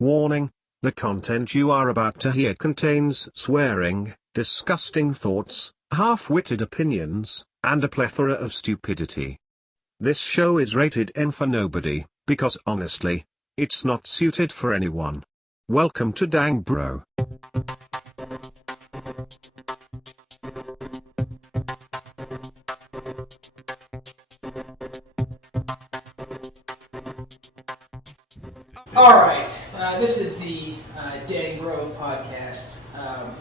Warning: the content you are about to hear contains swearing, disgusting thoughts, half-witted opinions, and a plethora of stupidity. This show is rated M for nobody, because honestly, it's not suited for anyone. Welcome to Dang Bro. Alright, this is the Dang Bro podcast,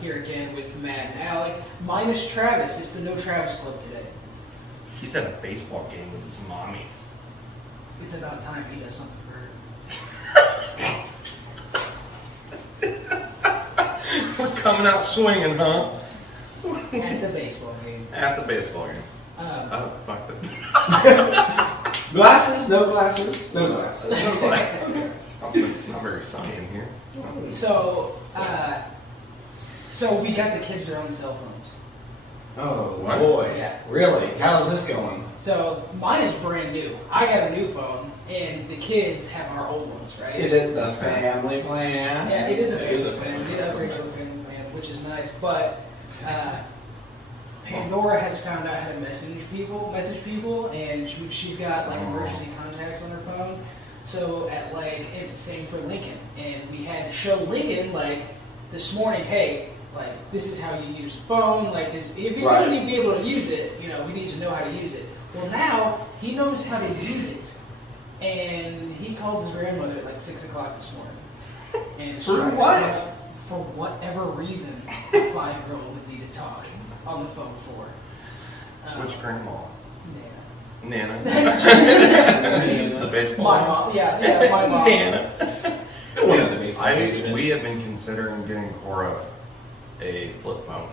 here again with Matt and Alec, minus Travis. It's the No Travis Club today. He's at a baseball game with his mommy. It's about time he does something for her. We're coming out swinging, huh? At the baseball game. At the baseball game. Um, Fuck that. Glasses? No glasses? No glasses. No glasses. It's not very sunny in here. So we got the kids their own cell phones. Oh, What? boy. Yeah. Really? How's this going? So mine is brand new. I got a new phone, and the kids have our old ones, right? Is it the family plan? Yeah, it is a It family plan. We did upgrade to a family plan, which is nice. But Pandora has found out how to message people, and she's got like emergency contacts on her phone. So and same for Lincoln, and we had to show Lincoln like this morning, hey, like this is how you use the phone. Like if he's going to be able to use it, he needs to know how to use it. Well, now he knows how to use it, and he called his grandmother at like 6 o'clock this morning. And For what? For whatever reason, a 5-year-old would need to talk on the phone for. Which grandma? Nana. Nana. The baseball My game? mom. Yeah, my mom. Nana. One of the baseball games. We have been considering getting Cora a flip phone.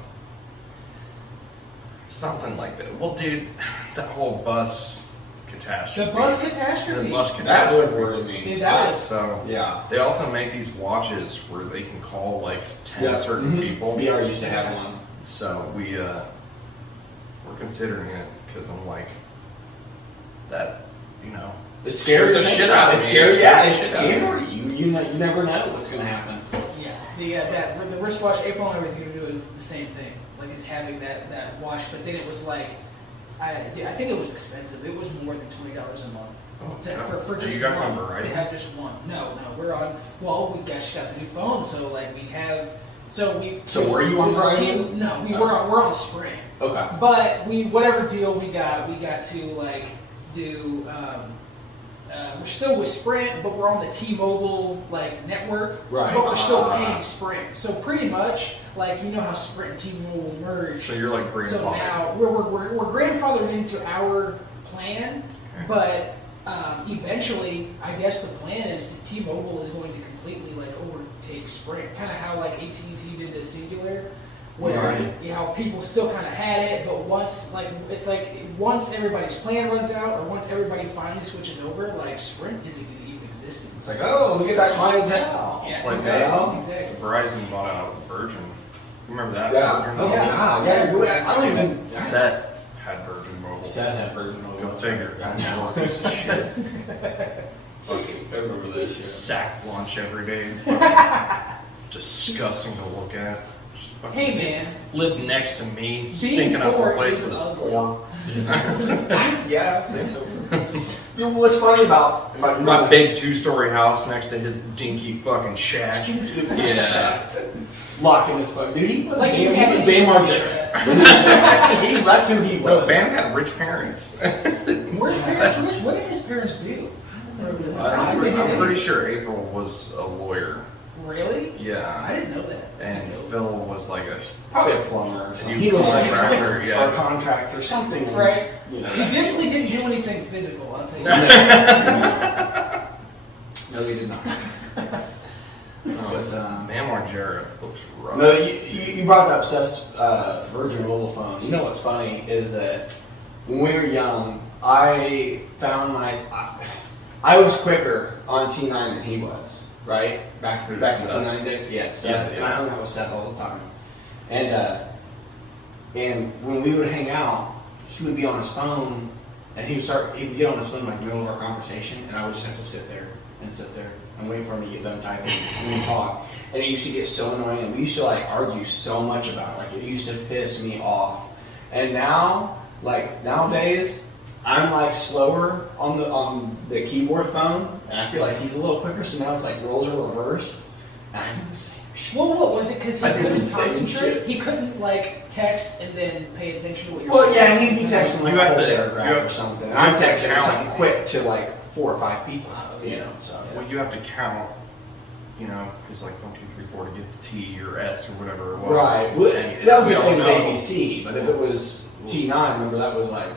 Something like that. Well, dude, that whole bus catastrophe. The bus catastrophe. The bus That catastrophe. would worry me. Dude, that was. So, Yeah. they also make these watches where they can call like 10 certain people. BR used to have one. So we're considering it because I'm like, that, It's scary. the shit out of It's me. scary. Yeah, It it's scared the shit out of scary. You never know what's going to happen. Yeah, the wristwatch, April and everything are doing the same thing. Like it's having that watch, but then it was like, I think it was expensive. It was more than $20 a month. Oh, For are just you guys one, on Verizon? to have just one. No, we're on. Well, we just got the new phone, so like we have. So were you on Verizon? No, we're on Sprint. Okay. But whatever deal we got to like do. We're still with Sprint, but we're on the T-Mobile like network. Right. But we're still paying Sprint. So pretty much, like how Sprint and T-Mobile merge. So you're like grandfathered. So now we're grandfathered into our plan, Okay. but eventually, I guess the plan is that T-Mobile is going to completely like overtake Sprint, kind of how like AT&T did the Singular, where people still kind of had it, but once everybody's plan runs out, or once everybody finally switches over, like Sprint isn't going to even exist anymore. It's like, oh, look at that clientele. Yeah, It's like exactly. Verizon bought out Virgin. Remember that? Yeah. Virgin Oh, Yeah. God. Yeah, I don't even. Seth had Virgin Mobile. Seth had Virgin Mobile. Go figure. I know. Piece of shit. Fucking, I remember that shit. Sack lunch every day. Fucking disgusting to look at. Just fucking Hey man, lived next to me, being stinking up poor the place is with his ugly. pork. Yeah, I say so. You know, what's funny about My big 2-story house next to his dinky fucking shack. Yeah. locking his phone. Dude, he was Like he you had was to- Bam Margera. That's who he No, was. Bam had rich parents. where's his parents? What did his parents do? I'm pretty sure April was a lawyer. Really? Yeah. I didn't know that. And Phil was like a Probably a plumber or something. He He looks like a contractor, plumber yeah. or a contractor, something. Right. You know, He definitely didn't do anything physical, I'll tell you. No, he did not. But Man Margera looks rough. no, you brought up Seth's Virgin mobile phone. You know what's funny is that when we were young, I found I was quicker on T9 than he was. Right? Back in T9 days? Yes. Yeah. And I hung out with Seth all the time. And when we would hang out, he would be on his phone, and he would get on his phone like in the middle of our conversation, and I would just have to sit there. I'm waiting for him to get done typing and we talk. And it used to get so annoying, and we used to like argue so much about it. Like it used to piss me off. And now, like nowadays, I'm like slower on the keyboard phone, and I feel like he's a little quicker. So now it's like roles are reversed, and I do the same shit. Well, what was it? Because he I do the couldn't same concentrate. shit. He couldn't like text and then pay attention to what you're Well, saying. yeah, he'd be texting like You a have whole to- paragraph you have- or something. you And I'm have to texting count. something quick to like 4 or 5 people. Oh, You yeah. know, so. Well, you have to count, you know, it's like 1, 2, 3, 4 to get the T or S or whatever it was. Right. Well, And that was we if all it was know. ABC, but if it was T9, remember that was like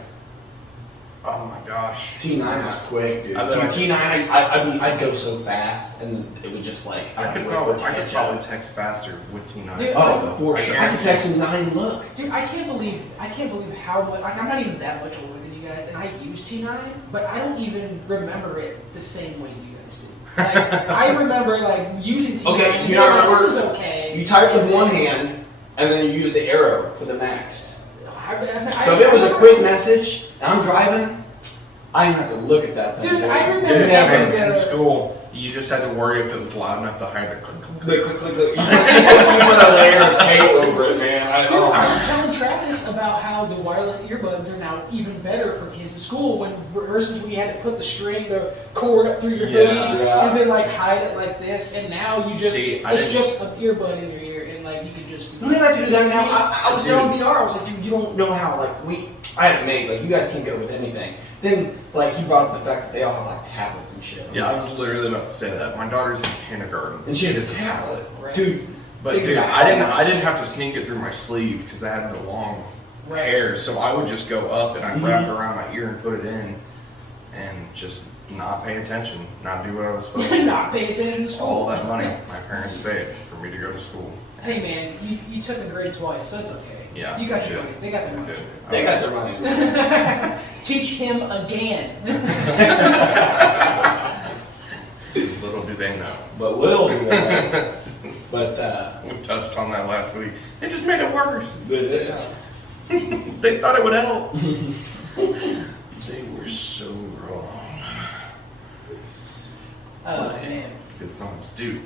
Oh my gosh. T9 was quick, dude. I bet I could- T9, I'd go so fast, and then it would just like I I'd could wait for it to probably catch up. text faster with T9. Dude, Oh, for I sure. I guarantee- could text him 9 and look. Dude, I can't believe how much. Like, I'm not even that much older than you guys, and I use T9, but I don't even remember it the same way you guys do. Like, I remember like using T9. Okay, and you being know, like, remember- this is okay. You type with And one then- hand, and then you use the arrow for the next. So if I it was a remember- quick message, and I'm driving, I didn't have to look at that thing. Dude, I remember Dude, that. in school, you just had to worry if it was loud enough to hide the click, click, click. The click, click, click. You put a layer of tape over it, man. Dude, I was telling Travis about how the wireless earbuds are now even better for kids in school when versus when you had to put the cord up through your hoodie Yeah. and then like hide it like this, and now you just See, I it's didn't- just an earbud in your ear and like you can just. You don't have to do that now. I was Dude. telling BR, I was like, dude, you don't know how, like, I had a mate, like, you guys can't get away with anything. Then, like, he brought up the fact that they all have, like, tablets and shit. Yeah, I was literally about to say that. My daughter's in kindergarten. And she has It's a tablet. Right. Dude, But think dude, about I how much- didn't have to sneak it through my sleeve because I had the long Right. hair. So I would just go up and I'd wrap it around my ear and put it in, and just not pay attention, not do what I was supposed to. Not pay attention to school. All that money my parents paid for me to go to school. Hey man, you took a grade twice, so it's okay. Yeah, you got I your did. money. They got their I money. did. They got their money. Teach him again. Little do they know. But little do they know. But, We touched on that last week. It just made it worse. yeah. They thought it would help. They were so wrong. Oh man. Good songs. Dude,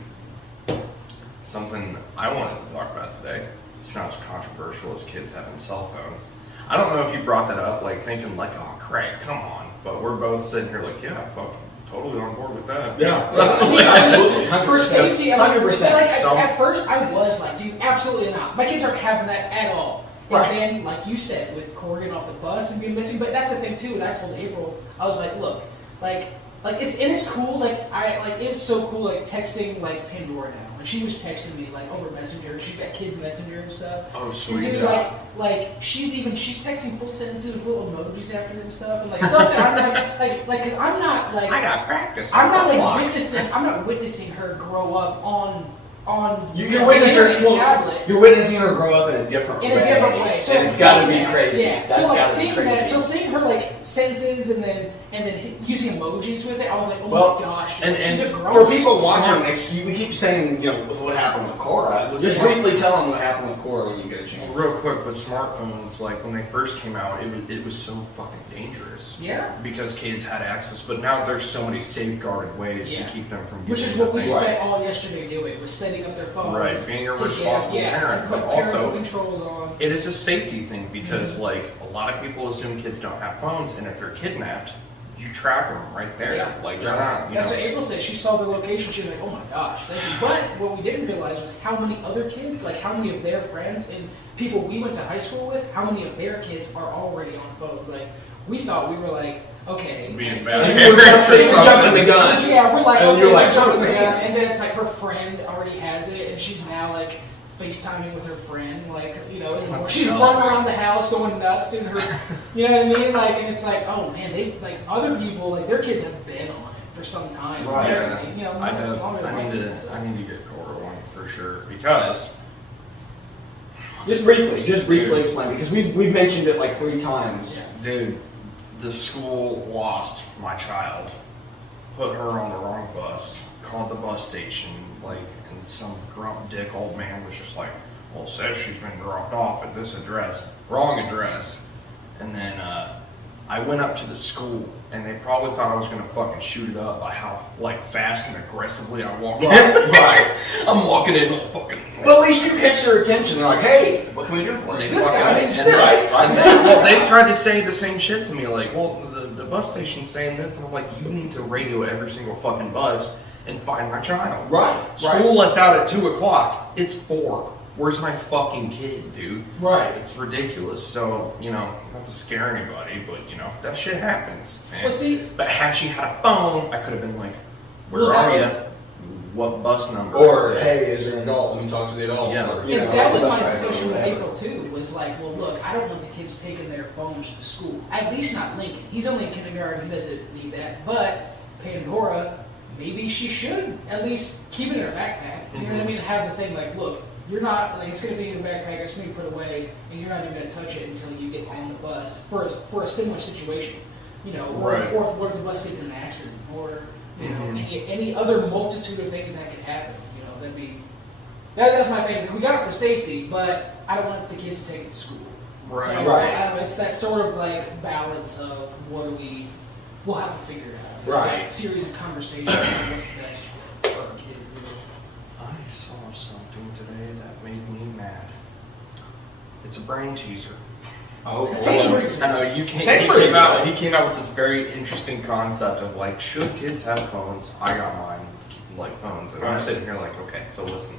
something I wanted to talk about today. It's not as controversial as kids having cell phones. I don't know if you brought that up, like thinking like, oh, Craig, come on. But we're both sitting here like, yeah, fucking totally on board with that. Yeah. Absolutely. Absolutely. For safety, I'm 100%. Like, Some- at first, I was like, dude, absolutely not. My kids aren't having that at all. And Right. then, like you said, with Corey getting off the bus and being missing, but that's the thing too. And I told April, I was like, look, like it's cool. It's so cool. Like texting like Pandora now. Like she was texting me like over Messenger. She's got kids Messenger and stuff. Oh, And sweet. dude, like she's texting full sentences with little emojis after it and stuff, and like stuff that I'm like, 'cause I'm not like I got practice. I'm not like Blocks. witnessing her grow up on You're witnessing her. tablet You're witnessing her grow up in a different way. in a different way. So and like it's got to seeing be that- crazy. Yeah. That's So like gotta be seeing crazy. that, so seeing her like sentences and then using emojis with it, I was like, oh Well, my gosh, and- she's and a grown For people smart- watching, we keep saying, with what happened with Cora. Just Yeah. briefly tell them what happened with Cora when you get a chance. Real quick, with smartphones, like when they first came out, it was so fucking dangerous. Yeah. Because kids had access, but now there's so many safeguarded ways Yeah. to keep them from Which getting is what we the things. spent all yesterday doing, was setting up their phones. Right, being a to get- responsible parent, to put but parental also- controls on. It is a safety thing because, like, a lot of people assume kids don't have phones, and if they're kidnapped, you track them right there. Yeah. Like, they're not, That's what April said. She saw the location. She was like, "Oh my gosh, thank you." But what we didn't realize was how many other kids, like how many of their friends and people we went to high school with, how many of their kids are already on phones. Like we thought we were like, okay, Being and- bad and- parents or You're jumping something. the gun. Yeah, we're like, And okay, you're like, we're jumping the oh, gun. man. And then it's like her friend already has it, and she's now like FaceTiming with her friend, like, she's running around the house going nuts, doing her, you know what I mean? Like, and it's like, oh man, other people, like, their kids have been on it for some time. Right. Apparently, longer than I my need kids, to, so. I need to get Cora one for sure because Just briefly explain, because we've mentioned it like 3 times. Yeah. dude, the school lost my child, put her on the wrong bus, called the bus station, like, and some grump dick old man was just like, well, it says she's been dropped off at this address, wrong address, and then I went up to the school, and they probably thought I was gonna fucking shoot it up by how like fast and aggressively I walked in. Right. I'm walking in all fucking. Well, at least you catch their attention. They're like, "Hey, what can we do for you?" This guy needs this. Well, they tried to say the same shit to me, like, well, the bus station's saying this, and I'm like, you need to radio every single fucking bus and find my child. Right. School lets out at 2:00. It's 4. Where's my fucking kid, dude? Right. It's ridiculous. So, not to scare anybody, but, that shit happens. Man. Well, see... But had she had a phone, I could have been like, where Well, are you? was- What bus number? Or, is it? hey, is there an adult? Let me talk to the adult. Yeah. Or, If that was bus my driver or discussion with whatever. April too, was like, well, look, I don't want the kids taking their phones to school. At least not Lincoln. He's only in kindergarten. He doesn't need that. But Pandora, maybe she should at least keep it in her backpack. You know what I mean? Have the thing like, look, you're not like it's going to be in your backpack. It's going to be put away, and you're not even going to touch it until you get on the bus for a similar situation. Or Right. what if the bus gets in an accident, or any other multitude of things that could happen. That'd be. That's my thing. Is we got it for safety, but I don't want the kids to take it to school. Right. So, Right. I don't know. It's that sort of like balance of what do we. We'll have to figure it out. It's Right. that series of conversations on what's best for our kid. I saw something today that made me mad. It's a brain teaser. Oh, That's boy. Amber's. I know you can't. He came out with this very interesting concept of like, should kids have phones? I got mine, like phones, and I'm Right. sitting here like, okay, so listen.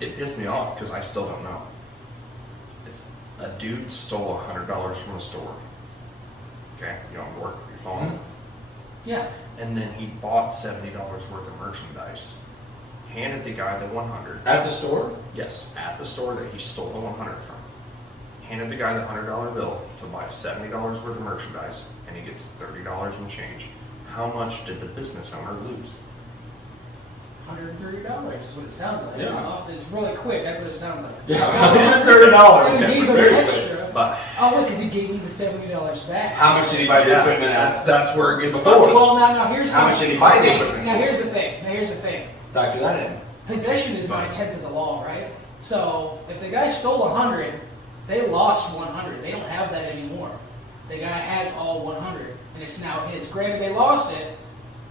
It pissed me off because I still don't know. If a dude stole $100 from a store, okay, you on work, your phone, Yeah. and then he bought $70 worth of merchandise, handed the guy the 100. At the store? Yes, at the store that he stole the 100 from. Handed the guy the $100 bill to buy $70 worth of merchandise, and he gets $30 in change. How much did the business owner lose? $130 is what it sounds like. Yeah. It's really quick. That's what it sounds like. Yeah, $130. He gave him Very an quick. extra. But Oh, wait, because he gave him the $70 back. How much did he buy the equipment at? that's where it gets Before. funny. Well, now here's How the- much did he buy the okay, equipment Now for? here's the thing. Factor that in. Possession is by intent of the law, right? So if the guy stole 100, they lost 100. They don't have that anymore. The guy has all 100, and it's now his. Granted, they lost it,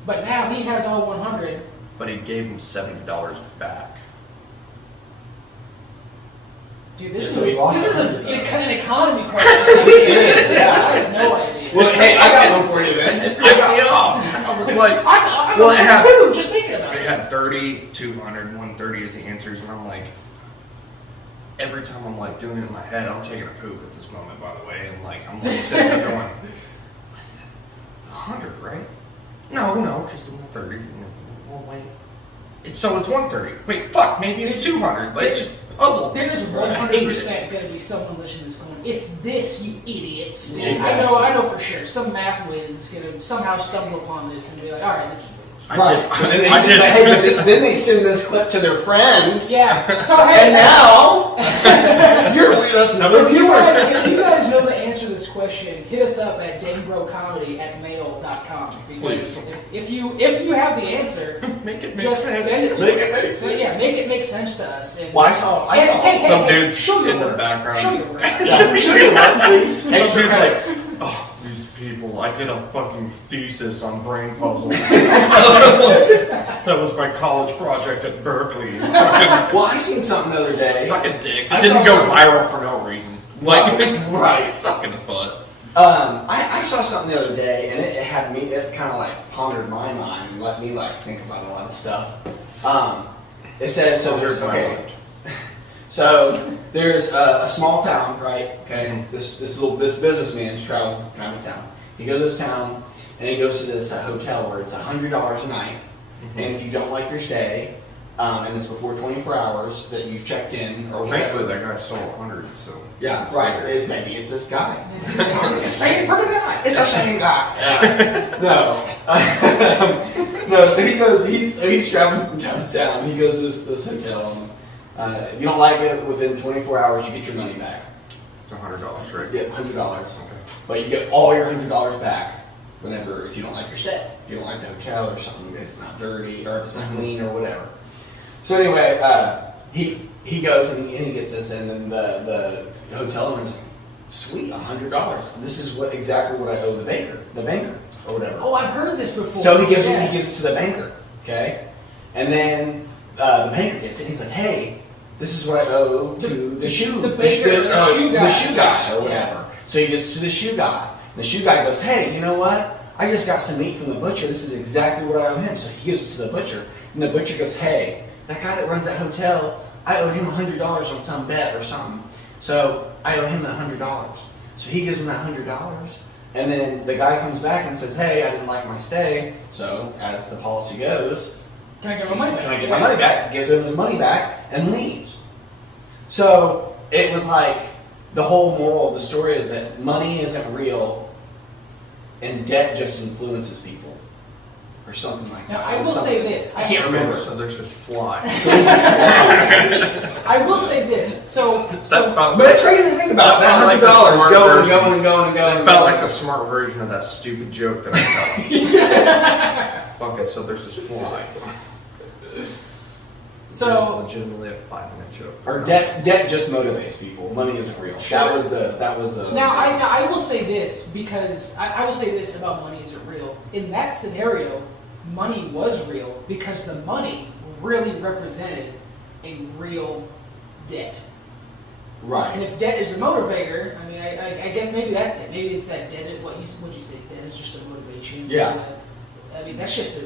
but now he has all 100. But he gave him $70 back. Dude, this So he lost is a 100. kind of I have no idea. Well, hey, I got one for you then. It pissed me off. I was like, I Well, was it has- too, just thinking about I it. had 30, 200, 130 as the answers, and I'm like, every time I'm like doing it in my head, I'm taking a poop at this moment, by the way, and like I'm like sitting there going, what's that? It's 100, right? No, because the 130. Well, wait. It's 130. Wait, fuck, maybe it's 200. Like, just puzzle. There's I hate it. 100% going to be someone listening to this going, it's this, you idiots. Yeah, exactly. I know for sure. Some math whiz is going to somehow stumble upon this and be like, all right, this is Right. But then they I send, did. but hey, but then they send this clip to their friend, yeah. So hey, and now you're leading us another if you viewer. guys know the answer to this question, hit us up at dangbropodcast@mail.com because if you have the answer, Make it make just sense. send it to Make it us. make So yeah, make it make sense to us. And, Well, I saw hey, some dudes show your in the work. background. Show your work. Yeah, show your work, please. Some Extra dude's credits. like, oh, these people, I did a fucking thesis on brain puzzles. That was my college project at Berkeley. Fucking Well, I seen something the other day. suck a dick. It I didn't saw go some- viral for no reason. Like, Right. sucking a butt. I saw something the other day, and it had me. It kind of like pondered my mind and let me like think about a lot of stuff. It said so. There's okay. So there's a small town, right? Okay. This businessman is traveling around the town. He goes to this town, and he goes to this hotel where it's $100 a night, and if you don't like your stay, and it's before 24 hours that you've checked in or Thankfully, whatever. that guy stole 100, so. Yeah, it's right. there. Maybe it's this guy. It's the same fucking guy. It's the same guy. No. No, so he goes, he's traveling from town to town. He goes to this hotel. And, if you don't like it, within 24 hours, you get your money back. It's $100, right? You get $100. Okay. But you get all your $100 back if you don't like your stay. If you don't like the hotel or something, if it's not dirty or if it's not clean or whatever. So anyway, he goes and he gets this, and then the hotel owner's like, sweet, $100. This is exactly what I owe the banker, or whatever. Oh, I've heard this before. So he gives it to the banker, okay? And then the banker gets it. He's like, hey, this is what I owe to the shoe guy or whatever. Yeah. So he gives it to the shoe guy. The shoe guy goes, hey, you know what? I just got some meat from the butcher. This is exactly what I owe him. So he gives it to the butcher. And the butcher goes, hey, that guy that runs that hotel, I owed him $100 on some bet or something. So I owe him $100. So he gives him that $100. And then the guy comes back and says, hey, I didn't like my stay. So as the policy goes, can I get my money back? Can I get my money back? Gives him his money back and leaves. So it was like the whole moral of the story is that money isn't real and debt just influences people. Or something like that. Now, I will say this. I can't remember. So there's this fly. I will say this. But it's crazy to think about. That $100 going and going and going and going. It felt like the smart version of that stupid joke that I told. Fuck it, so there's this fly. So legitimately a 5-minute joke. Or debt just motivates people. Money isn't real. Sure. That was the. Now I will say this because I will say this about money isn't real. In that scenario, money was real because the money really represented a real debt. Right. And if debt is the motivator, I mean, I guess maybe that's it. Maybe it's that debt. What you say? Debt is just a motivation. Yeah. I mean, that's just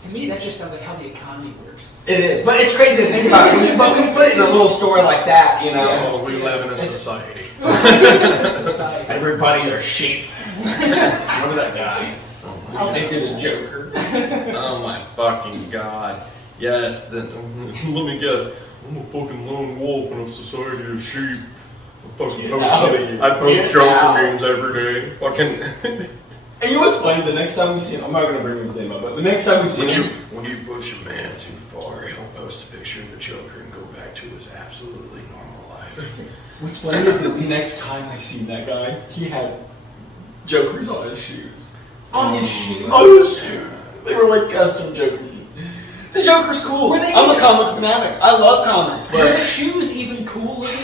to me, that just sounds like how the economy works. It is, but it's crazy to think about it. But when you put it in a little story like that, you know. Yeah, we live in a society. Society. Everybody are sheep. Remember that guy? I think you're the Joker. Oh my fucking god. Yes, let me guess. I'm a fucking lone wolf in a society of sheep. I post Joker memes every day. Fucking. And you know what's funny? The next time we see him, I'm not going to bring his name up, but the next time we see him. When you push a man too far, he'll post a picture of the Joker and go back to his absolutely normal life. What's funny is that the next time I seen that guy, he had Jokers on his shoes. On his shoes? On his shoes. They were like custom Joker shoes. The Joker's cool. I'm a comic fanatic. I love comics. Were the shoes even cool looking?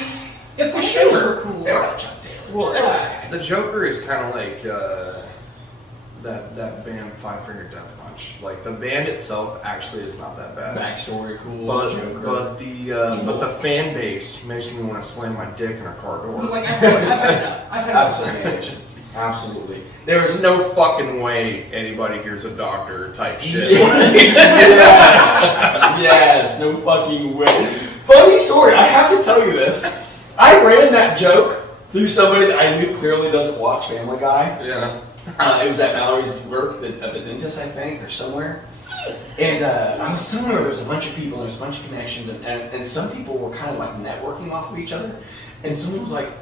If the shoes were cool. They were like Chuck Taylor. Well, the Joker is kind of like that band Five Finger Death Punch. Like the band itself actually is not that bad. Backstory cool. But the fan base makes me want to slam my dick in a car door. Like I've had enough. I've had enough. Absolutely. There's no fucking way anybody here's a doctor type shit. Yes, no fucking way. Funny story, I have to tell you this. I ran that joke through somebody that I knew clearly doesn't watch Family Guy. Yeah. It was at Mallory's work at the dentist, I think, or somewhere. And I was somewhere where there was a bunch of people, and there was a bunch of connections, and some people were kind of like networking off of each other. And someone was like,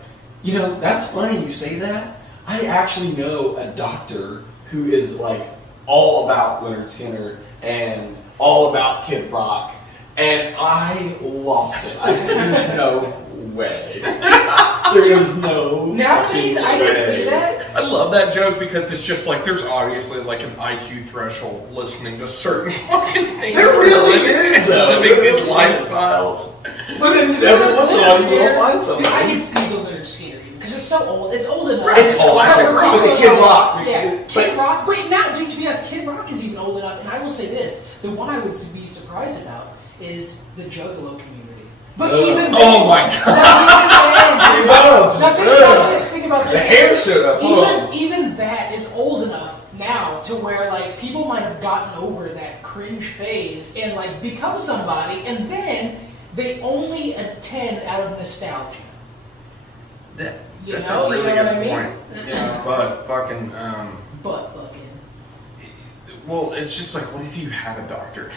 you know, that's funny you say that. I actually know a doctor who is like all about Leonard Skinner and all about Kid Rock, and I lost it. I said, there's no way. There is no. Nowadays, I can see that. I love that joke because it's just like there's obviously like an IQ threshold listening to certain fucking things. There really is, though. Living these lifestyles. But then every once in a while you will find something. Dude, I can see the Leonard Skinner because it's so old. It's old enough. It's old. classic rock. With the Kid Rock. Yeah, Kid Rock. But now, to be honest, Kid Rock is even old enough. And I will say this: the one I would be surprised about is the Juggalo community. But even oh my god! Think about this. The hair stood up. Even that is old enough now to where like people might have gotten over that cringe phase and like become somebody, and then they only attend out of nostalgia. That's You a know really what good I mean? point. Yeah. But fucking. Well, it's just like, what if you had a doctor?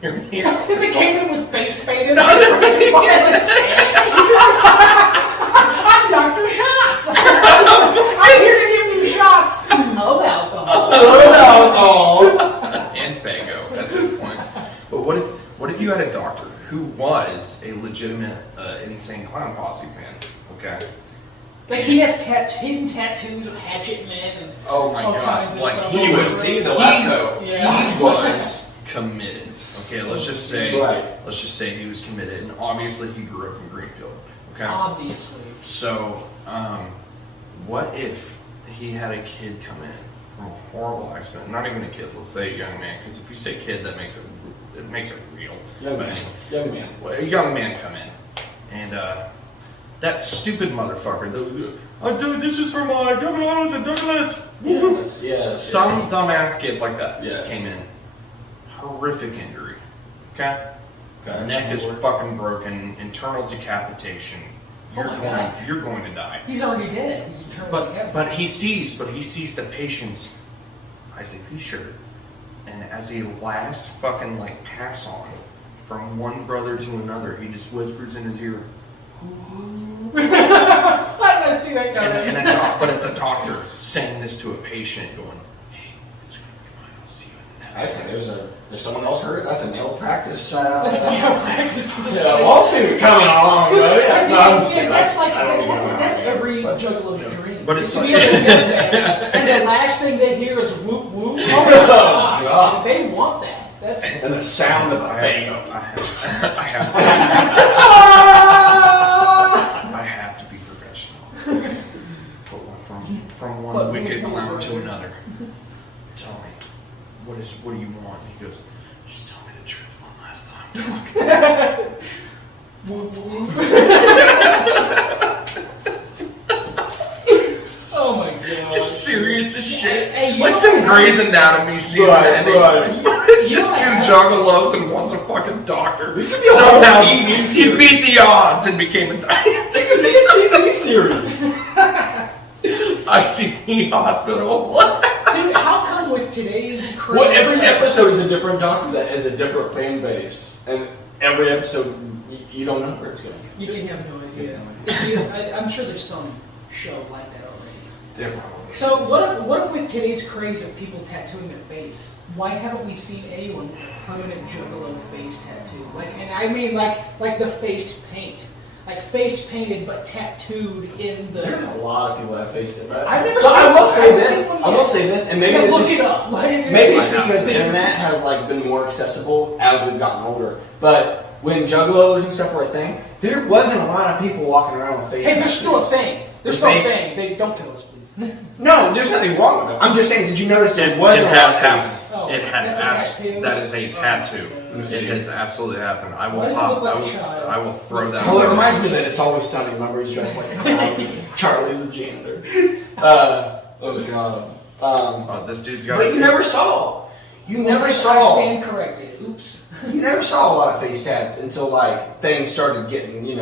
They came in with face painted on their I'm Dr. Shots. I'm here to give you shots of alcohol. And Fago at this point. But what if you had a doctor who was a legitimate Insane Clown Posse fan? Okay. Like he has hidden tattoos of Hatchet Men and oh my all god! kinds of Like stuff. You would see the lab coat. Yeah. he was committed. Okay, let's just say he was committed, and obviously he grew up in Greenfield. Okay. Obviously. So, What if he had a kid come in from a horrible accident? Not even a kid. Let's say a young man, because if you say kid, that makes it real. Young But man. anyway, Young man. well, a young man come in, and that stupid motherfucker. Dude, this is for my juggalos and juggalettes. Yeah. Some dumbass kid like that Yes. came in. Horrific injury. Okay? Okay. Neck is fucking broken, internal decapitation. Oh my God. You're going to die. He's already dead. He's eternally dead. But he sees the patient's ICP shirt, and as a last fucking like pass on from one brother to another, he just whispers in his ear. Why did I see that coming? But it's a doctor saying this to a patient, going, "Hey, it's gonna be fine. I'll see you in I say there's someone else hurt. That's a nail practice. That's how Alexis Lawsuit coming along, Dude, buddy. that's That's every juggler's dream. But it's to like- be able to get that, and the last thing they hear is whoop whoop. Oh my God. gosh, they want that. That's And the sound of a bang. I have to be professional. But from one But wicked we- clown to another. Tell me, what do you want? He goes, just tell me the truth one last time. whoop whoop. Oh my god. Just serious as shit. Hey, you like know some what? Grey's Anatomy season Right, ending. right. It's You just know two what? juggalos and one's a fucking doctor. This could be a whole Somehow TV he series. beat the odds and became a doctor. It's a TV series. ICP hospital. Dude, how come with today's crazy... Well, every episode is a different doctor that has a different fan base, and every episode you don't know where it's going. You have no idea. I'm sure there's some show like that already. They're probably. So what if with today's craze of people tattooing their face, why haven't we seen anyone with a permanent juggalo face tattoo? And I mean like the face paint. Like face painted but tattooed in the... There's a lot of people that have faced it, but I've never but seen I will one. say I haven't this. seen one I will yet. say this, and maybe Yeah, it's look just it up. maybe it's because the internet has been more accessible as we've gotten older. But when juggalos and stuff were a thing, there wasn't a lot of people walking around with face. Hey, they're tattoos. still saying. They're The still face- saying. They don't kill us, please. No, there's nothing wrong with them. I'm just saying. Did you notice there It wasn't a lot of has face? happened. Oh, It has that's a tattoo? that is a Oh, tattoo. my God. It has absolutely happened. I Why will does it pop. look like a child? I will throw that. Well, it reminds me that It's Always Sunny. Remember, he's dressed like a clown. Charlie's the janitor. Oh god. This dude's got. But you never saw. You never I saw. stand corrected. Oops. You never saw a lot of face tats until things started getting.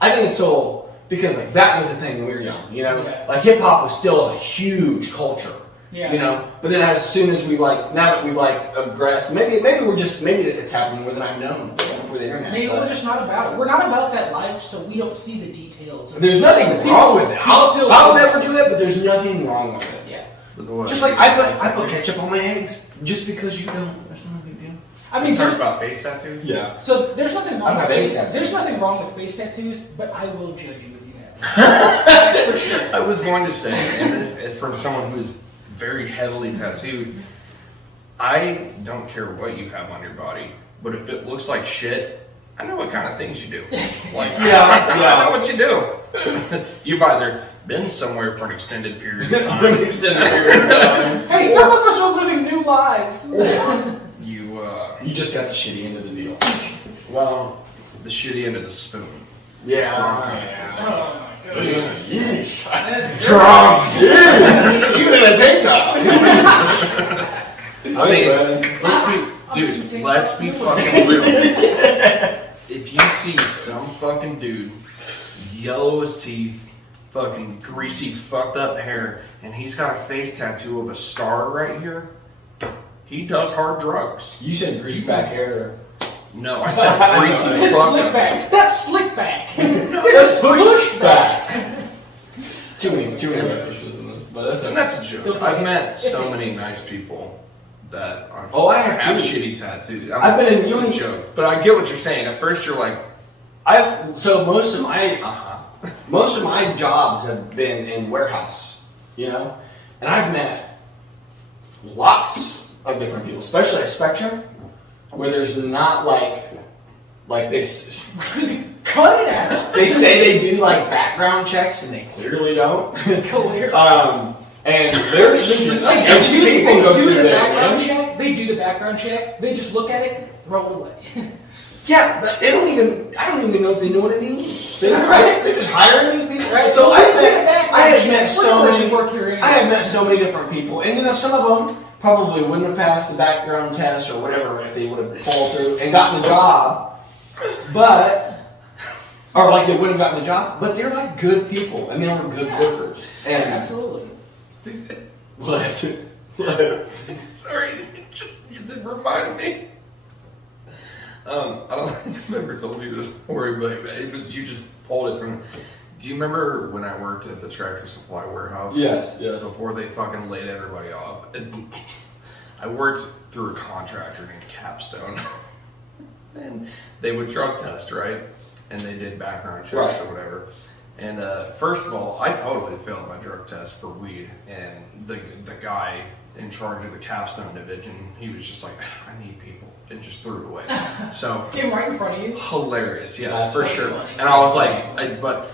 I think until because that was the thing when we were young. Yeah. Hip hop was still a huge culture. Yeah. But then as soon as we now that we've aggressed, maybe it's happened more than I've known before the internet. Maybe but we're just not about it. We're not about that life, so we don't see the details. there's nothing wrong with it. Still I'll never do it, but there's nothing wrong with it. Yeah. Just like I put ketchup on my eggs, just because you don't. That's not a big deal. I mean, Talk there's, about face tattoos. Yeah. so there's nothing I wrong don't with have any face. tattoos. There's nothing wrong with face tattoos, but I will judge you if you have. That's for sure. I was going to say, and this, from someone who is very heavily tattooed, I don't care what you have on your body, but if it looks like shit, I know what kind of things you do. I know what you do. You've either been somewhere for an extended period of time. Hey, some of us are living new lives. You just got the shitty end of the deal. Well, the shitty end of the spoon. Yeah. Oh my god. Yeesh. Drugs. Even in a tank top. I mean, let's be fucking real. If you see some fucking dude, yellow as teeth, fucking greasy, fucked up hair, and he's got a face tattoo of a star right here, he does hard drugs. You said grease back hair. No, I said greasy This fucked slick up. back. That's slick back. That's push back. Too many references in this, but that's And okay. that's a joke. I've met so many nice people that are Oh, I have too. shitty tattoos. I've been in It's a uni- joke, but I get what you're saying. At first, you're like, So most of my jobs have been in warehouse, and I've met lots of different people, especially at Spectrum, where there's not like they Cut it out. they say they do like background checks, and they clearly don't. Clear. And there's been some Like, sketchy people go through there, man. They do the background check. They just look at it and throw it away. Yeah, they don't even. I don't even know if they know what it means. Right. They're just hiring these people. Right. So I have I met so many different people, and some of them probably wouldn't have passed the background test or whatever if they would have pulled through and gotten the job, or like they wouldn't have gotten the job. But they're like good people, and they were good workers. And absolutely. what? Sorry, it reminded me. I don't think I've ever told you this story, but you just pulled it from. Do you remember when I worked at the Tractor Supply warehouse? Yes. Before they fucking laid everybody off. And I worked through a contractor named Capstone. And they would drug test, right? And they did background checks or whatever. And first of all, I totally failed my drug test for weed. And the guy in charge of the Capstone division, he was just like, I need people. And just threw it away. So came right in front of you. Hilarious, yeah, That's for sure. funny. And I was like, but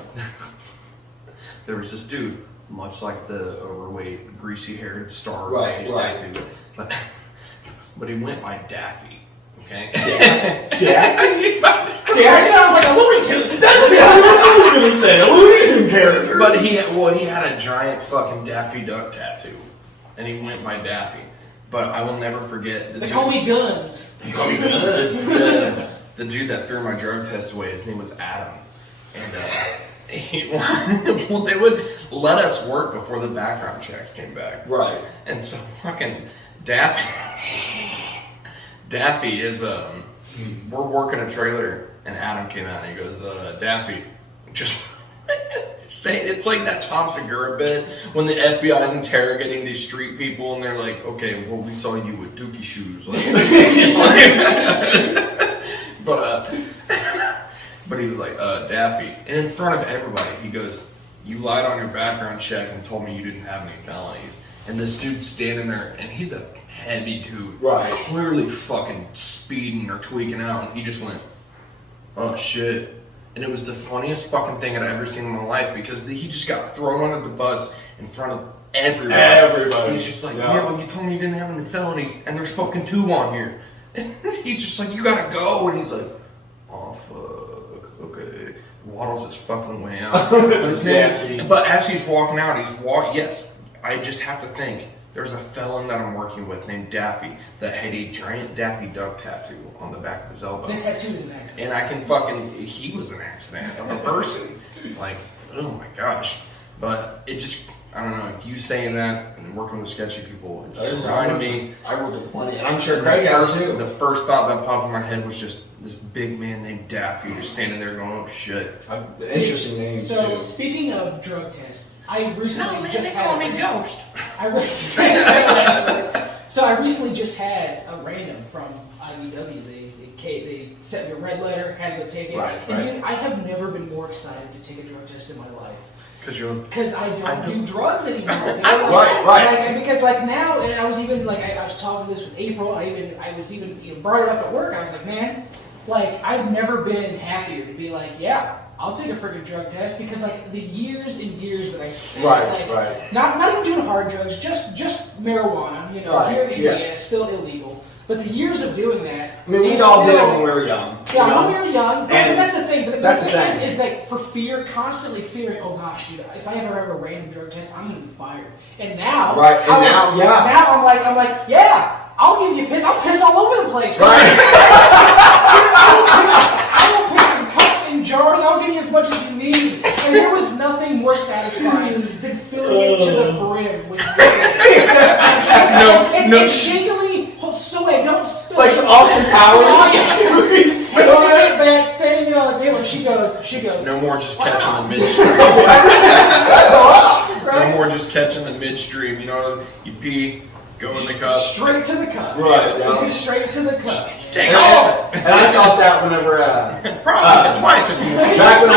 there was this dude, much like the overweight, greasy-haired star face tattoo, but he went by Daffy. Okay. Daffy? This guy sounds like a Looney Tune. That's exactly what I was gonna say. A Looney Tune character. But he had a giant fucking Daffy Duck tattoo, and he went by Daffy. But I will never forget. They call me Guns. You call me Guns. The dude that threw my drug test away, his name was Adam. And well, they would let us work before the background checks came back. Right. And so fucking Daffy is, we're working a trailer, and Adam came out and he goes, Daffy, just... It's like that Tom Segura bit when the FBI is interrogating these street people and they're like, okay, well, we saw you with dookie shoes. But he was like, Daffy. And in front of everybody, he goes, you lied on your background check and told me you didn't have any felonies. And this dude's standing there, and he's a heavy dude. Right. Clearly fucking speeding or tweaking out. And he just went, oh, shit. And it was the funniest fucking thing I'd ever seen in my life because he just got thrown under the bus in front of everybody. He's just like, yo, you told me you didn't have any felonies, and there's fucking 2 on here. And he's just like, you gotta go. And he's like, oh, fuck, okay. Waddles his fucking way out. But as he's walking out, yes, I just have to think. There's a felon that I'm working with named Daffy that had a giant Daffy Duck tattoo on the back of his elbow. That tattoo is an accident. And I can he was an accident of a person. Like, oh my gosh. But it just, I don't know, you saying that and working with sketchy people, it just reminded me. I work with plenty, and I'm sure Craig has too. The first thought that popped in my head was just this big man named Daffy just standing there going, oh shit. Interesting name So, too. speaking of drug tests, I recently just had call me Ghost. So I recently just had a random from IBW. They sent me a red letter, had to go take it. And dude, I have never been more excited to take a drug test in my life. Because I don't do drugs anymore. Dude. Because like now, and I was even like I was talking this with April. I was even brought it up at work. I was like, man, like I've never been happier to be like, yeah, I'll take a freaking drug test because like the years and years that I spent, not even doing hard drugs, just marijuana, here in Indiana, it's still illegal. But the years of doing that, I mean, we all did it when we were young. Yeah, when we were young. But that's the thing. But the thing is like for fear, constantly fearing. Oh gosh, dude, if I ever have a random drug test, I'm gonna be fired. And now, now I'm like, yeah, I'll give you piss. I'll piss all over the place. Right. I will piss in cups and jars. I'll give you as much as you need. And there was nothing more satisfying than filling it to the brim with and shakily. So wait, don't spill like some Austin Powers. Spilling it back, setting it on the table, and she goes. No more just catching the midstream. That's a lot. No more just catching the midstream. You know, you pee, go in the cup. Straight to the cup. Right. Yeah. Straight to the cup. Take all of it. And I thought that whenever process it twice. Back when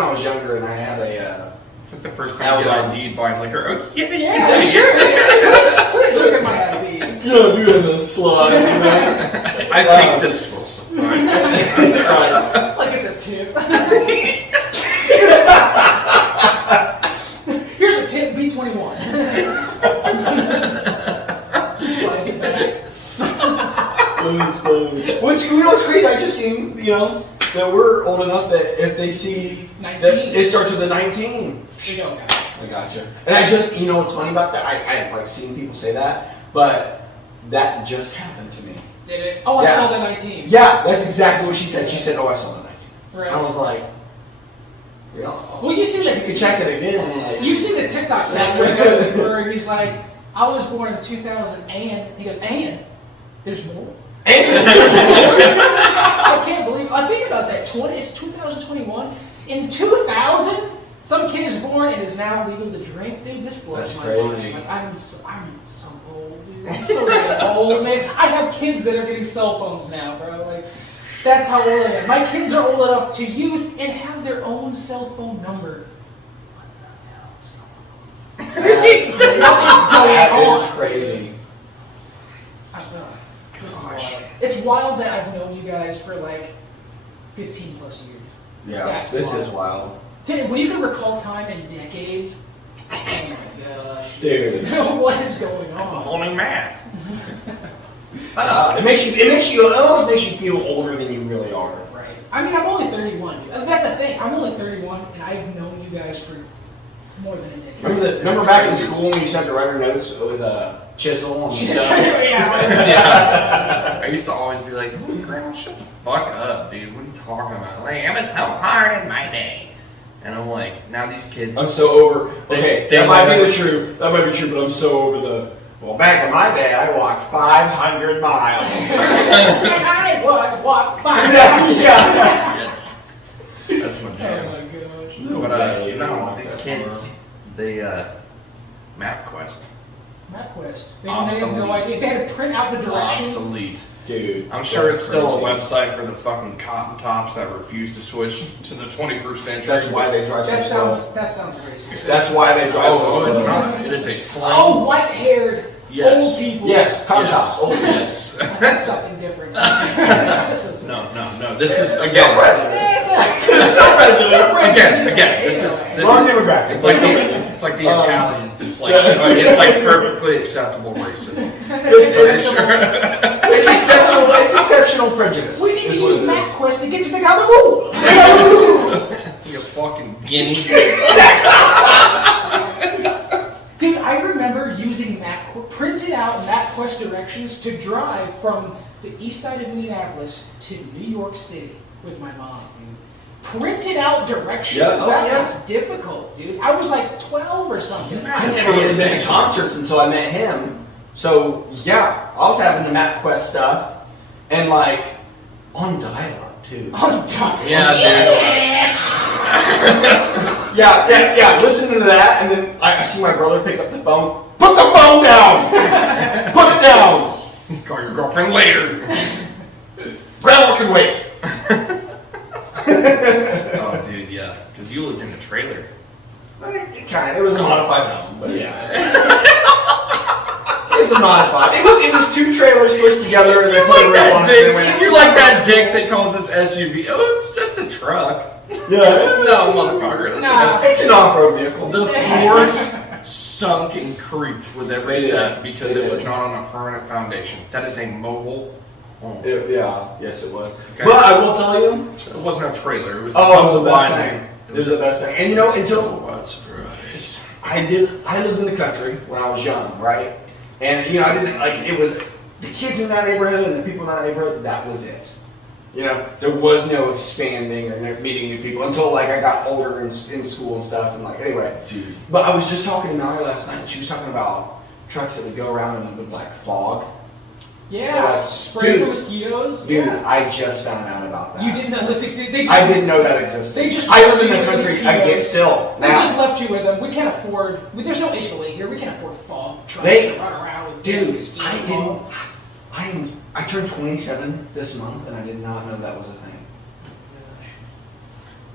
I was younger, and I had a. It's like the first time I was ID'd buying liquor. Oh, yeah, sure. Please look at my ID. You don't do it in the slide, you know? I think this will suffice. Right. Like it's a tip. Here's a tip, B21. Slides it back. That's funny. Which, you know what's crazy? I just seen, that we're old enough that if they see 19. that it starts with a 19. There you go, guys. I gotcha. And I just, what's funny about that? I like seeing people say that, but that just happened to me. Did it? Oh, I Yeah. saw the 19. Yeah, that's exactly what she said. She said, "Oh, I saw the 19." Right. I was like, Well, you see you that. can check it again. Like, You see the TikTok snap where he's like, I was born in 2000 and he goes, and there's more. I can't believe. I think about that. It's 2021. In 2000, some kid is born and is now legal to drink. Dude, this blows That's my crazy. mind. Like I'm so old, dude. I'm so damn old, man. I have kids that are getting cell phones now, bro. Like that's how old I am. My kids are old enough to use and have their own cell phone number. What the hell is going on? that is crazy. I don't know. This is wild. It's wild that I've known you guys for like 15 plus years. Yeah, That's this wild. is wild. When you can recall time in decades, oh my gosh. Dude. What is going on? Only math. It almost makes you feel older than you really are. Right. I mean, I'm only 31. Dude. That's the thing. I'm only 31, and I've known you guys for more than a decade. Remember back in school when you used to have to write our notes with a chisel and stuff? Yeah. I used to always be like, "Oh, Grandma, shut the fuck up, dude. What are you talking about? Like, it was so hard in my day." And I'm like, now these kids. I'm so over. Okay, They that might be never- true. That might be true, but I'm so over the. Well, back in my day, I walked 500 miles. I walk 5. Yes. That's my Oh jam. my gosh. But way, no, these kids, they MapQuest. MapQuest. They have no Obsolete. idea. They had to print out the directions. Obsolete. Dude. I'm sure that's it's still a crazy. website for the fucking cotton tops that refuse to switch to the 21st century. That's why they drive so That slow. sounds racist. That's why they drive so Oh, slow. it's not. It is a slang. Oh, white-haired Yes. old people. Yes, cotton Yes. tops. Oh, Yes. That's something different. No. This is again. Again. This is Wrong demographic. It's like the Italians. It's like perfectly acceptable racism. It's exceptional prejudice. We need is to what use it is. MapQuest to get to the Gabagoo. You fucking guinea. Dude, I remember using printed out MapQuest directions to drive from the east side of Indianapolis to New York City with my mom, dude. Printed out directions. Yes. Oh, That yes. was difficult, dude. I was like 12 or something. I never really been to concerts until I met him. So yeah, I was having to MapQuest stuff and like on dial-up too. On top. Yeah, dude. Yeah. Listening to that, and then I see my brother pick up the phone. Put the phone down. Put it down. Call your girlfriend later. Grandma can wait. Oh, dude, yeah. Because you lived in a trailer. It was a modified home, but yeah. It was a modified. It was two trailers pushed together and they put a rail on it. You're like that dick that calls this SUV. Oh, that's a truck. Yeah. No, motherfucker. Nah. It's an off-road vehicle. The floors sunk and creaked with every They did. step because They it was did. not on a permanent foundation. That is a mobile home. Yes, it was. Okay. But I will tell you. It wasn't a trailer. It was It was the best wide- thing. It was the best thing. And until What surprise. I lived in the country when I was young, right? And I didn't it was the kids in that neighborhood and the people in that neighborhood, that was it. There was no expanding or meeting new people until I got older in school and stuff and anyway. Dude. But I was just talking to Nari last night and she was talking about trucks that would go around and with fog. Yeah, spray Dude. for mosquitoes. Dude, Yeah. I just found out about that. You didn't know this existed. They just, I didn't know that existed. They just I live in the left you with country. I get mosquitoes. still. They Now. just left you with them. We can't afford. There's no HOA here. We can't afford fog trucks They- to run around with. Dude, mosquito I fog. didn't. I turned 27 this month, and I did not know that was a thing.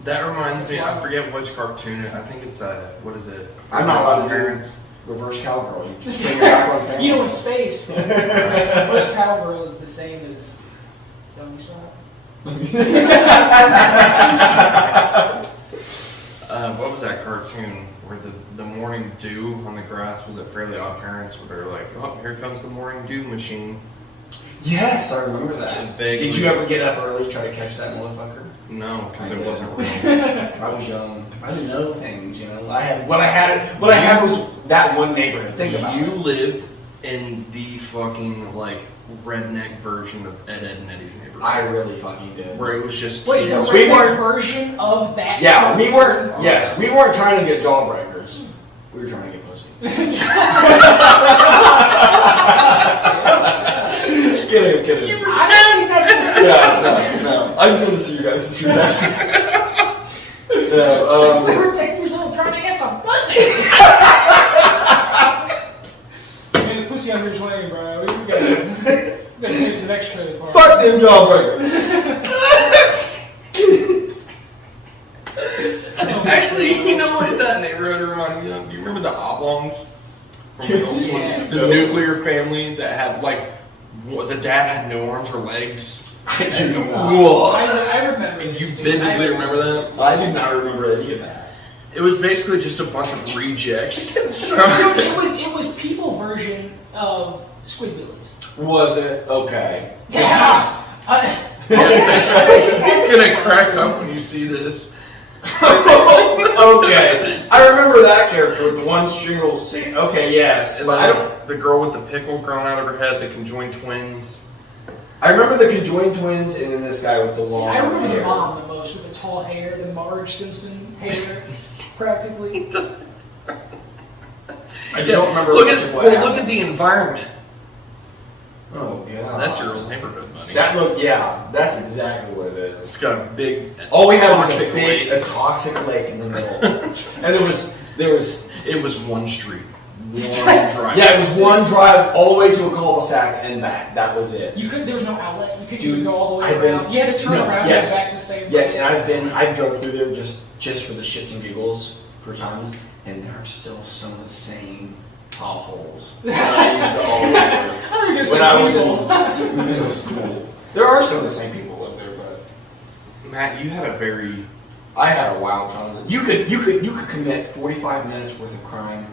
That reminds me, I forget which cartoon. I think it's what is it? I'm not allowed to do Parents. reverse cowgirl. You just turn your back on You know, in space, the first cowgirl is the same as Dummy style. What was that cartoon where the morning dew on the grass was it Fairly Odd Parents where they're like, oh, here comes the morning dew machine. Yes, I remember that. Vaguely. Did you ever get up early try to catch that motherfucker? No, because I it did. wasn't real. I was young. I didn't know things, you know. What I had was that one neighborhood. Think about You it. lived in the fucking like redneck version of Ed and Eddie's Neighborhood. I really fucking did. Where it was just Wait, the kids. we weren't- version of that? Yeah, we weren't. cartoon? Yes, we weren't trying to get jawbreakers. We were trying to get pussy. Kidding. I don't think that's the same. Yeah, no. I just want to see you guys' reaction. No, We were 10 years old trying to get some pussy. Man, the pussy out here's lame, bro. We gotta take the next trailer park. fuck them jawbreakers. Actually, you know what that neighborhood reminded me of? Do you remember the Oblongs? From Middle School? Yes. The nuclear family that had like the dad had no arms or legs. I do not. Whoa. I remember You this. dude. vividly remember that? I did not remember any of that. It was basically just a bunch of rejects. Dude, it was people version of Squidbillies. Was it? Okay. Yeah. You're gonna crack up when you see this. Okay. I remember that character with the one stringle scene. Okay, yes. And But I don't. the girl with the pickle growing out of her head, the conjoined twins. I remember the conjoined twins and then this guy with the long I remember hair. the mom the most with the tall hair, the Marge Simpson hair, practically. I don't remember Look much at of what happened. look at the environment. Oh god. That's your old neighborhood, buddy. That look. Yeah, that's exactly what it is. It's got a big. All we had was toxic lake. a toxic lake in the middle, and there was. It was one street, one drive. Yeah, it was one drive all the way to a cul-de-sac and back. That was it. There was no outlet. You couldn't Dude, even go all the way I've been- around. You had to turn no, around yes. and back the same Yes, way. and I've drove through there just for the shits and giggles for times, and there are still some of the same potholes that I used to all over I thought you were when I was people. in middle school. There are some of the same people up there, but Matt, you had a very. I had a wild time. You could commit 45 minutes worth of crime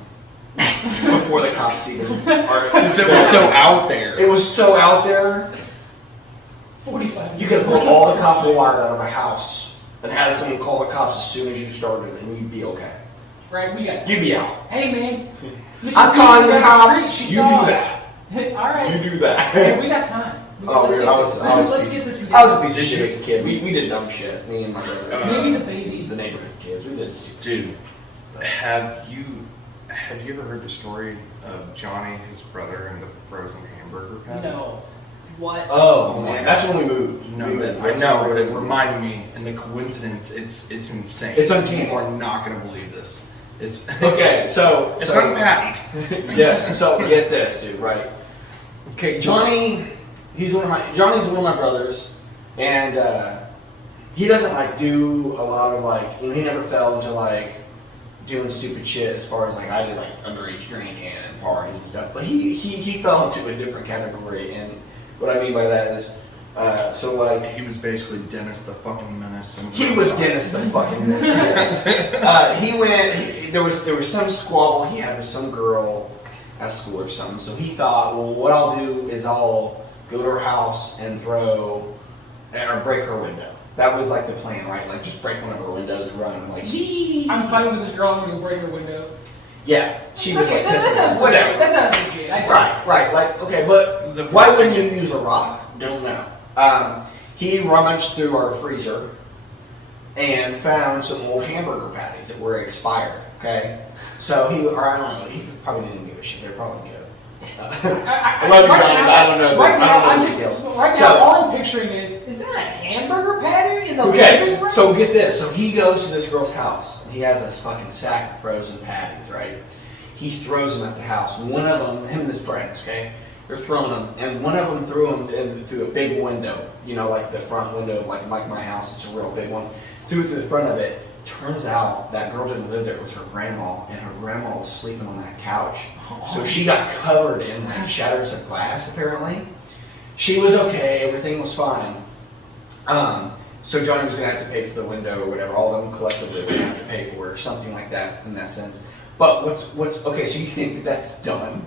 before the cops even. Because it was so out there. It was so out there. 45 You could pull all the copper wire out of a house and have someone call the cops as soon as you started, and you'd be okay. Right, we got time. You'd be out. Hey, man. Mrs. I'm calling the Peterson down cops. street, she You saw do us. that. All right. You do that. Hey, we got time. Oh, Let's dude, get I was this- a let's piece- get this I was a together. piece of shit as a kid. We did dumb shit. Me and my brother. Maybe the baby. The neighborhood kids. We did stupid shit. Dude, have you ever heard the story of Johnny, his brother, and the frozen hamburger patty? No. What? Oh man, that's when we moved. No, We that, moved. I know, but it reminded me, and the coincidence, it's insane. It's uncanny. You are not going to believe this. It's Okay, so It's so unpatented. yes. So get this, dude. Right. Okay, Johnny's one of my brothers, and he doesn't like do a lot of like, you know, he never fell into like doing stupid shit as far as like I did, like underage drinking and parties and stuff. But he fell into a different category, and what I mean by that is, so like He was basically Dennis the fucking Menace. And he was Dennis the fucking Menace. There was some squabble he had with some girl at school or something. So he thought, well, what I'll do is I'll go to her house and break her window. That was like the plan, right? Like just break one of her windows, run, like hee. I'm fighting with this girl. I'm gonna break her window. Yeah, she was Okay, like that pissed sounds off. Whatever. legit. That sounds legit. I guess. Right. Like okay, This is the but why first wouldn't thing. you use a rock? Don't know. He rummaged through our freezer and found some old hamburger patties that were expired. Okay, so I don't know. He probably didn't give a shit. They're probably good. I love you, right Johnny, now- but I don't know. Right I now, don't know I'm the just details. right So- now. All I'm picturing is that a hamburger patty in the living Okay, room? so get this. So he goes to this girl's house. And he has this fucking sack of frozen patties, right? He throws them at the house. One of them, him and his friends, okay? They're throwing them, and one of them threw them through a big window. You know, like the front window of like my house. It's a real big one. Threw it through the front of it. Turns out that girl didn't live there. It was her grandma, and her grandma was sleeping on that couch. So she got covered in like shatters of glass. Apparently, she was okay. Everything was fine. So Johnny was going to have to pay for the window or whatever. All of them collectively were going to have to pay for it or something like that in that sense. But what's okay? So you think that that's done?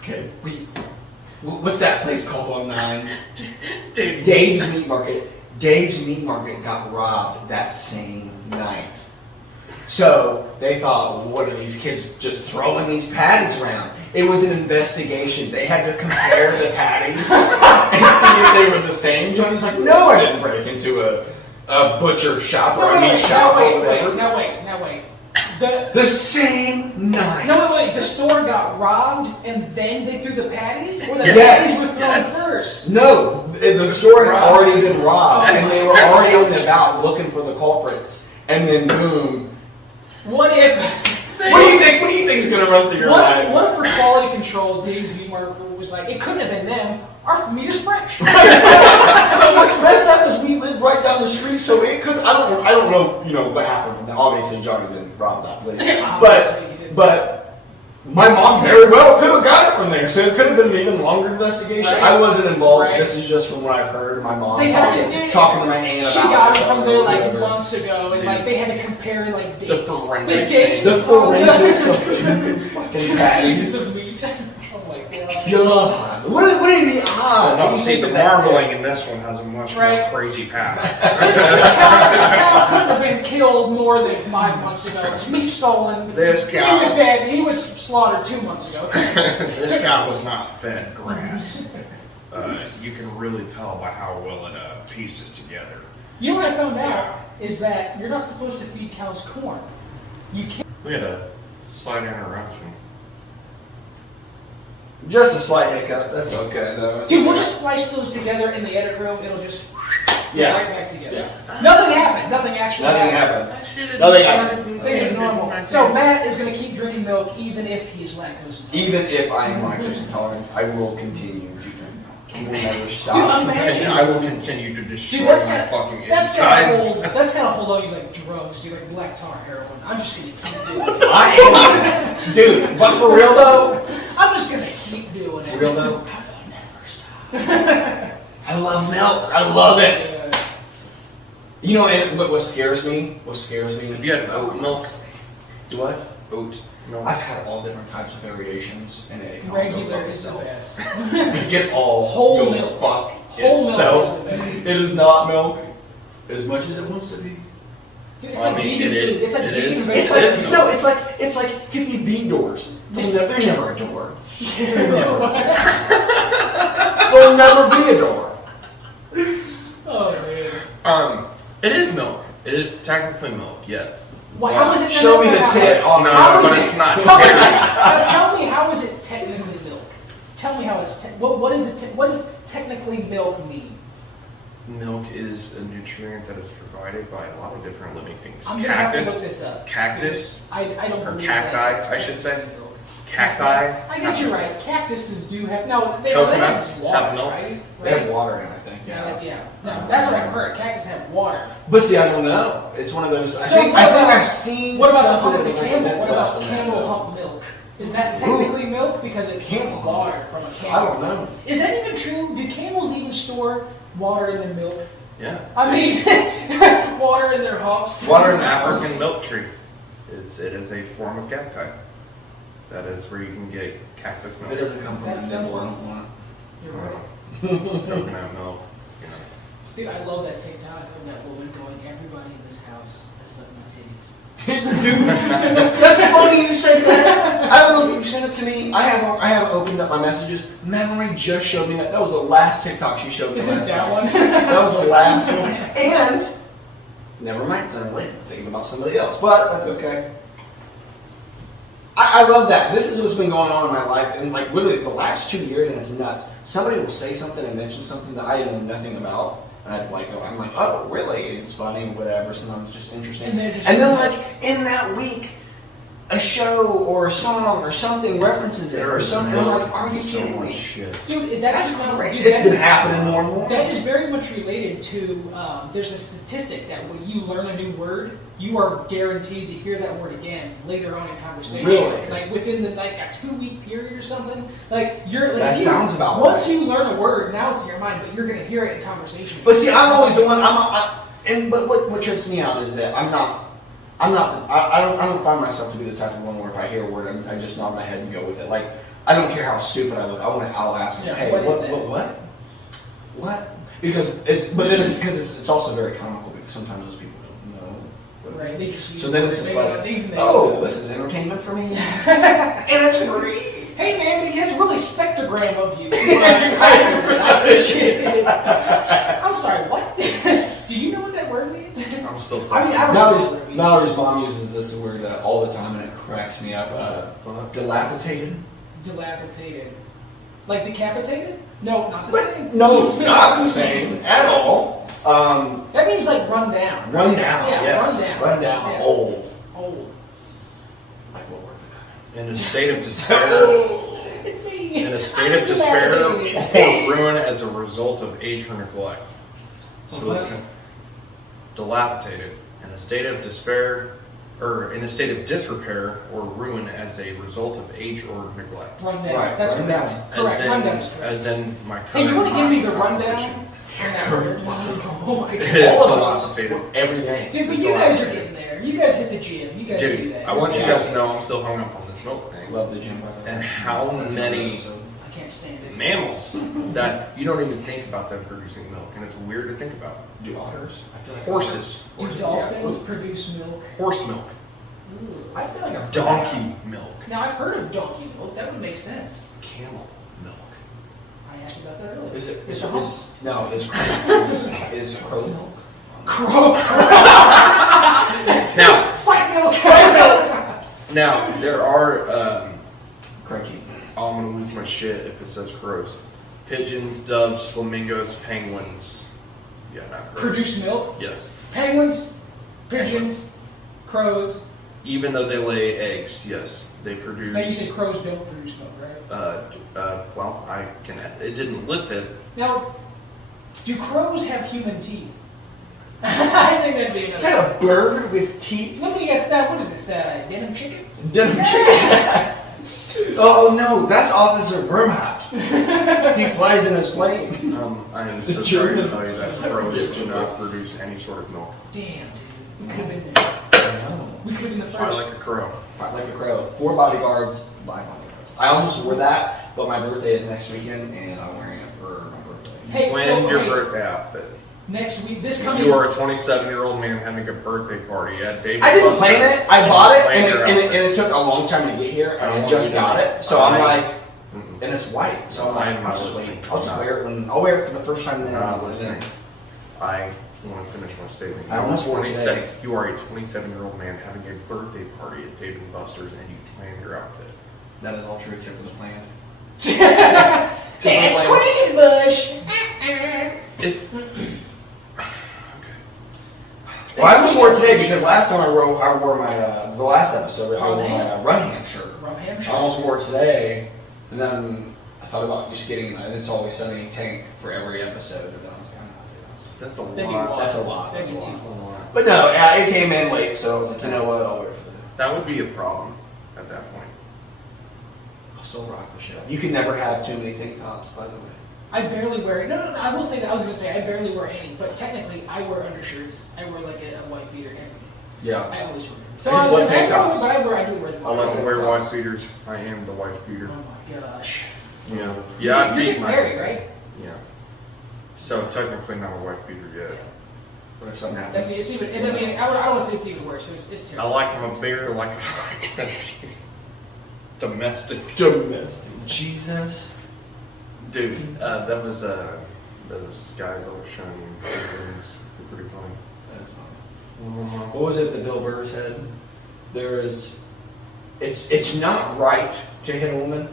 Okay. What's that place called on 9? Dave's Meat Market. Dave's Meat Market got robbed that same night. So they thought, well, what are these kids just throwing these patties around? It was an investigation. They had to compare the patties and see if they were the same. Johnny's like, no, I didn't break into a butcher shop or a meat shop or whatever. Now wait. The same night. No, wait. The store got robbed and then they threw the patties? Or the Yes. patties were thrown first? No, the store had already been robbed and they were already on the about looking for the culprits. And then boom. What if... What do you think is going to run through your mind? What if for quality control, Dave's Meat Market was like, it couldn't have been them. Our meat is fresh. But what's messed up is we lived right down the street, so it could. I don't know. What happened from that. Obviously, Johnny didn't rob that place, but my mom very well could have got it from there. So it could have been an even longer investigation. Right. I wasn't involved. Right. This is just from what I've heard. My mom talking to my aunt she about got it from there like whatever. months ago, and like they had to compare like dates. forensics. The forensics of 2 fucking patties. Pieces of meat. Oh my god. God, what are the odds? No, Do you see, think the that that's marbling in this one has a much Right. more crazy path. This cow couldn't have been killed more than 5 months ago. It's meat stolen. This cow- He was dead. He was slaughtered 2 months ago. This cow was not fed grass. You can really tell by how well it pieces together. You know what I found out is that you're not supposed to feed cows corn. You can't. We had a slight interruption. Just a slight hiccup. That's okay though. Dude, we'll just splice those together in the edit room. It'll just Yeah. right back together. Yeah. Nothing happened. Nothing actually Nothing happened. happened. Nothing happened. Thing is normal. So Matt is going to keep drinking milk even if he's lactose intolerant. Even if I am lactose intolerant, I will continue to drink milk. I will never stop. Dude, imagine- I will continue to destroy Dude, that's my kind fucking of that's kind insides. of that's kind of hold on you like drugs, dude, like black tar, heroin. I'm just gonna keep doing it. I am, dude. But for real though, I'm just gonna keep doing it. For real though? I will never stop. I love milk. I love it. Yeah. You know, and what scares me? What scares me? Have you had oat milk? What? Oat. No. I've had all different types of variations, and it can Regular all is the go fuck best. itself. Get all Whole go milk. Fuck Whole milk itself. is the best. It is not milk as much as it wants to be. Dude, it's Well, like I mean, vegan it food. is- It's like it vegan is- food. It's It is like milk. no, it's like hippie bean doors. They're never a door. There'll never be a door. Oh man. It is milk. It is technically milk. Yes. Well, how is it? Show me the tit on No, How is but it- it's not. How is it? Now tell me, how is it technically milk? Tell me how it's what is it? What does technically milk mean? Milk is a nutrient that is provided by a lot of different living things. I'm gonna have to look this up. Cactus, I don't or believe cacti, that it's I should say. technically milk. cacti. I guess you're right. Cactuses do have they Coconuts have water, have milk. right? They have water in, I think. Yeah. No, that's what I've heard. Cactus have water. But see, I don't know. It's one of those. I So think what about- I've seen What about the something hump that was of like a camel? myth What bust about on that, camel though. hump milk? Is that technically milk because it's Camel water from a camel? I don't know. Is that even true? Do camels even store water in their milk? Yeah. I mean, water in their humps. Water An in African apples. milk tree. It is a form of cacti. That is where you can get cactus milk. It doesn't come from That's a nipple. I simple. don't want You're right. Coconut milk. You know. Dude, I love that TikTok of that woman going, everybody in this house has sucked my titties. it. Dude, that's funny you said that. I don't know if you've sent it to me. I have opened up my messages. Mallory just showed me that. That was the last TikTok she showed me Isn't last that night. one? That was the last one. And never mind, I'm late. Thinking about somebody else, but that's okay. I love that. This is what's been going on in my life, and like literally the last 2 years, and it's nuts. Somebody will say something and mention something that I know nothing about, and I'm like, oh, really? It's funny, whatever. Sometimes it's just interesting. And they're just- And then like in that week, a show or a song or something references it or something. I'm like, are you so kidding much me? shit. Dude, That's that's great. dude, It's that been is- happening more and more. That is very much related to, there's a statistic that when you learn a new word, you are guaranteed to hear that word again later on in conversation. Really? Like within a 2-week period or something. Like you're like That if you, sounds about once right. you learn a word, now it's in your mind, but you're gonna hear it in conversation. But see, I'm always the one. But what trips me out is that I'm not. I don't find myself to be the type of one where if I hear a word, I just nod my head and go with it. Like I don't care how stupid I look. I'll ask them, Yeah, hey, what is that? what? Because it's also very comical because sometimes those people don't know. Right, they just use So then it's words. just They like, don't- they- oh, this is entertainment for me, and it's free. Hey man, it's really spectrogram of you. I appreciate it. I'm sorry, what? Do you know what that word means? I'm still talking. I mean, I don't know what that word means. Mallory's mom uses this word all the time, and it cracks me up. Dilapidated. Dilapidated. Like decapitated? No, not the same. No, not the same at all. That means like run down. Run down. Yeah, Yes. run down. Run down. Yeah. Old. Old. Like what word? In a state of despair, It's me. in a state of I'm despair dilapidated. or ruin as a result of age or neglect. So What? listen, dilapidated, in a state of despair, or in a state of disrepair or ruin as a result of age or neglect. Run down. Right, That's run correct. down. Correct. As in, Run down is correct. as in my current Hey, you want to give me the body rundown composition. on that word? Oh my It god. is All of us. dilapidated. Every day. Dude, but you guys are getting there. You guys hit the gym. You guys do Dude, that. I want you Yeah. guys to know I'm still hung up on this milk thing. Love the gym, by the way. And how That's many another episode. I can't stand it. mammals that you don't even think about them producing milk, and it's weird to think about. Do otters? I feel like Horses, Do dolphins produce milk? horse milk, Ooh. I feel like I've donkey milk, Now I've heard of donkey milk. That would make sense. camel milk. I asked about that earlier. Is it? It's Is, a humps. no, is crow milk? Crow. Now, Fight milk. now there are. Croaky. Oh, I'm gonna lose my shit if it says crows. Pigeons, doves, flamingos, penguins. Yeah, not crows. Produce milk. Yes. Penguins, pigeons, crows. Even though they lay eggs, yes, they produce. Now you said crows don't produce milk, right? Well, I can. It didn't list it. Now, do crows have human teeth? I think that'd be Is another. that a bird with teeth? Let me guess that. What is this? Denim chicken? Denim chicken. Oh no, that's Officer Vermont. He flies in his plane. I am so sorry to tell you that crows do not produce any sort of milk. Damn, dude. We could have been there. We could have been the Fly first. like a crow. Fight like a crow. 4 bodyguards, by bodyguards. I almost wore that, but my birthday is next weekend, and I'm wearing it for my birthday. Hey, Plan so your hey, birthday outfit. next week, this coming. You are a 27-year-old man having a birthday party at David. I didn't Buster's. plan it. I bought it, Plan your and outfit. it took a long time to get here, I and I don't just want got you to- it. So I'm I- like, Mm-mm. and it's white, so I'm I like, am I'll not just listening. wait. I'll just No. wear it when I'll wear it for the first time then. Not listening. I want to finish my statement. I almost wore it today. You are a 27-year-old man having a birthday party at Dave & Buster's, and you plan your outfit. That is all true except for the plan. Dance Quaking Bush. If, Well, I almost wore it today because last time I wore my the last episode I wore my Run Ham shirt. Rum ham I shirt. almost wore it today, and then I thought about just getting an It's Always Sunny tank for every episode, but then I was like, I'm not doing this. that's a That'd be lot. wild. That's a lot. That'd That's be a too lot. wild. But no, yeah, it came in late, so I was like, you know what, I'll wear it for the. That would be a problem at that point. I'll still rock the show. You can never have too many tank tops, by the way. I barely wear it. No, I will say that. I was going to say I barely wear any, but technically I wear undershirts. I wear like a white beater every day. Yeah. I always wear them. I just love tank tops. tops. But I do wear them. I love I tank wear tops. wife beaters. I am the wife beater. Oh my gosh. Yeah. Yeah, You're I beat getting my. married, right? Yeah. So technically not a wife beater yet. Yeah. What if something happens? That's it's even. I mean, I want to say it's even worse. But it's I terrible. like him a beer like domestic. Domestic. Jesus. Dude, that was those guys I was showing you. Things were pretty funny. That's fun. What was it that Bill Burr said? There is, it's not right to hit a woman.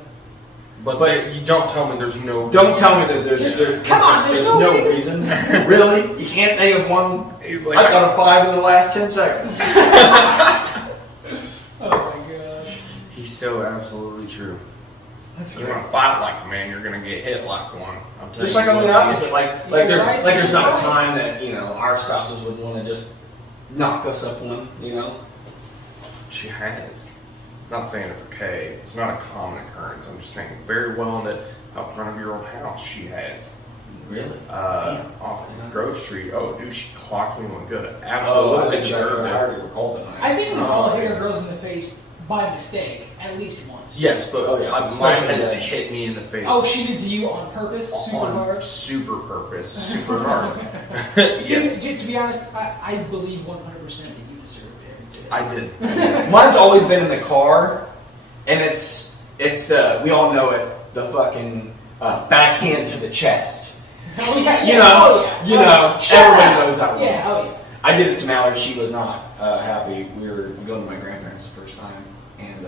But you don't tell me there's no. Don't tell me that Come on, there's no reason. Really? You can't think of one? He's I got a 5 in the last 10 seconds. Oh my so absolutely true. You want to fight like a man, you're gonna get hit like one. I'm telling Just you like on the what. opposite, Right, there's not a right. time that our spouses would want to just knock us up one, She has. Not saying it's okay. It's not a common occurrence. I'm just saying very well in it out front of your old house. She has. Really? Off Grove Street. Oh, dude, she clocked me one good. Oh, Absolutely I deserved it. already recall the night. I think we've all hit our girls in the face by mistake at least once. Yes, but Oh, yeah. mine Especially has that. hit me in the face. Oh, she did to you on purpose, super on hard. super purpose, super hard. Dude, Yes, to be honest, I believe 100% that you deserved it. I did. Mine's always been in the car, and it's the, we all know it, the fucking backhand to the chest. Oh yeah, You yeah, know, oh, yeah. everybody knows that one. Yeah, oh yeah. I did it to Mallory. She was not happy. We were going to my grandparents the first time, and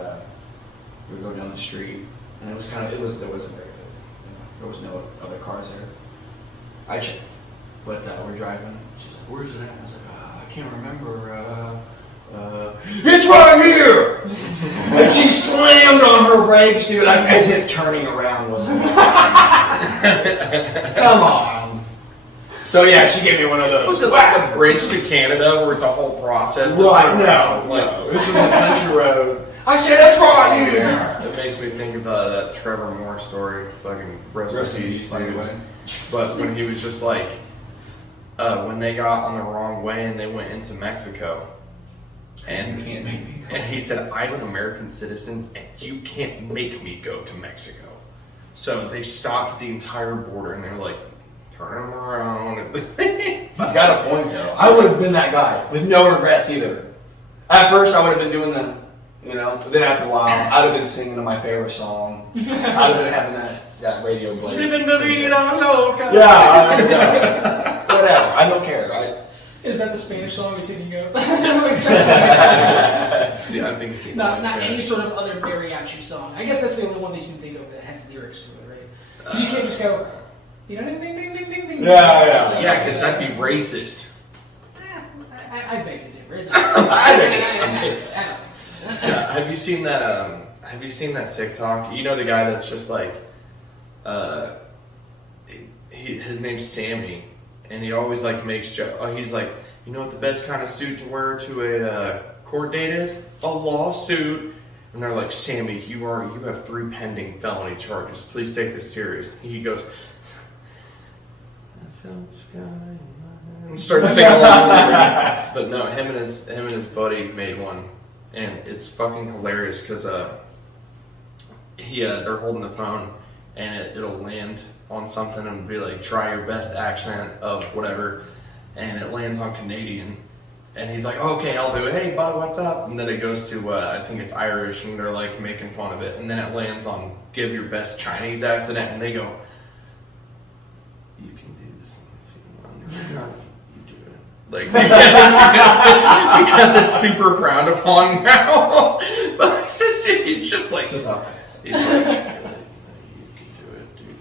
we would go down the street, and it wasn't very busy. There was no other cars there. I checked, but we're driving. She's like, "Where's it at?" I was like, "I can't remember. It's right here!" And she slammed on her brakes, dude, like, as if turning around wasn't. Come on. So yeah, she gave me one of those. Was it like a bridge to Canada where it's a whole process? to Right, turn around? no. This was a country road. I said, "That's right here." It makes me think about that Trevor Moore story. Fucking rest in peace, by the dude. way. But when he was just like, when they got on the wrong way and they went into Mexico, and You can't make me go. and he said, "I'm an American citizen, and you can't make me go to Mexico." So they stopped the entire border, and they were like, "Turn him around." He's got a point though. I would have been that guy with no regrets either. At first, I would have been doing them, but then after a while, I'd have been singing to my favorite song. I'd have been having that radio play. Living the vida loca. Yeah, whatever. I don't care. Is that the Spanish song you're thinking of? See, I think Steve not likes any Spanish. sort of other mariachi song. I guess that's the only one that you can think of that has lyrics to it, right? Because you can't just go, ding ding ding ding ding ding. Yeah. Yeah, because that'd be racist. I beg to differ. I beg I don't think so. Yeah, have you seen that? Have you seen that TikTok? You know the guy that's just like, his name's Sammy, and he always like makes jokes. Oh, he's like, you know what the best kind of suit to wear to a court date is? A lawsuit. And they're like, Sammy, you have 3 pending felony charges. Please take this serious. He goes, I felt the sky in my hand. And starts singing along with it. But no, him and his buddy made one, and it's fucking hilarious because they're holding the phone, and it'll land on something and be like, try your best accent of whatever, and it lands on Canadian, and he's like, okay, I'll do it. Hey, bud, what's up? And then it goes to I think it's Irish, and they're like making fun of it, and then it lands on give your best Chinese accent, and they go, you can do this one if you want. You do it. Like because it's super frowned upon now. But it's just like This is not bad. he's just like, you can do it, dude.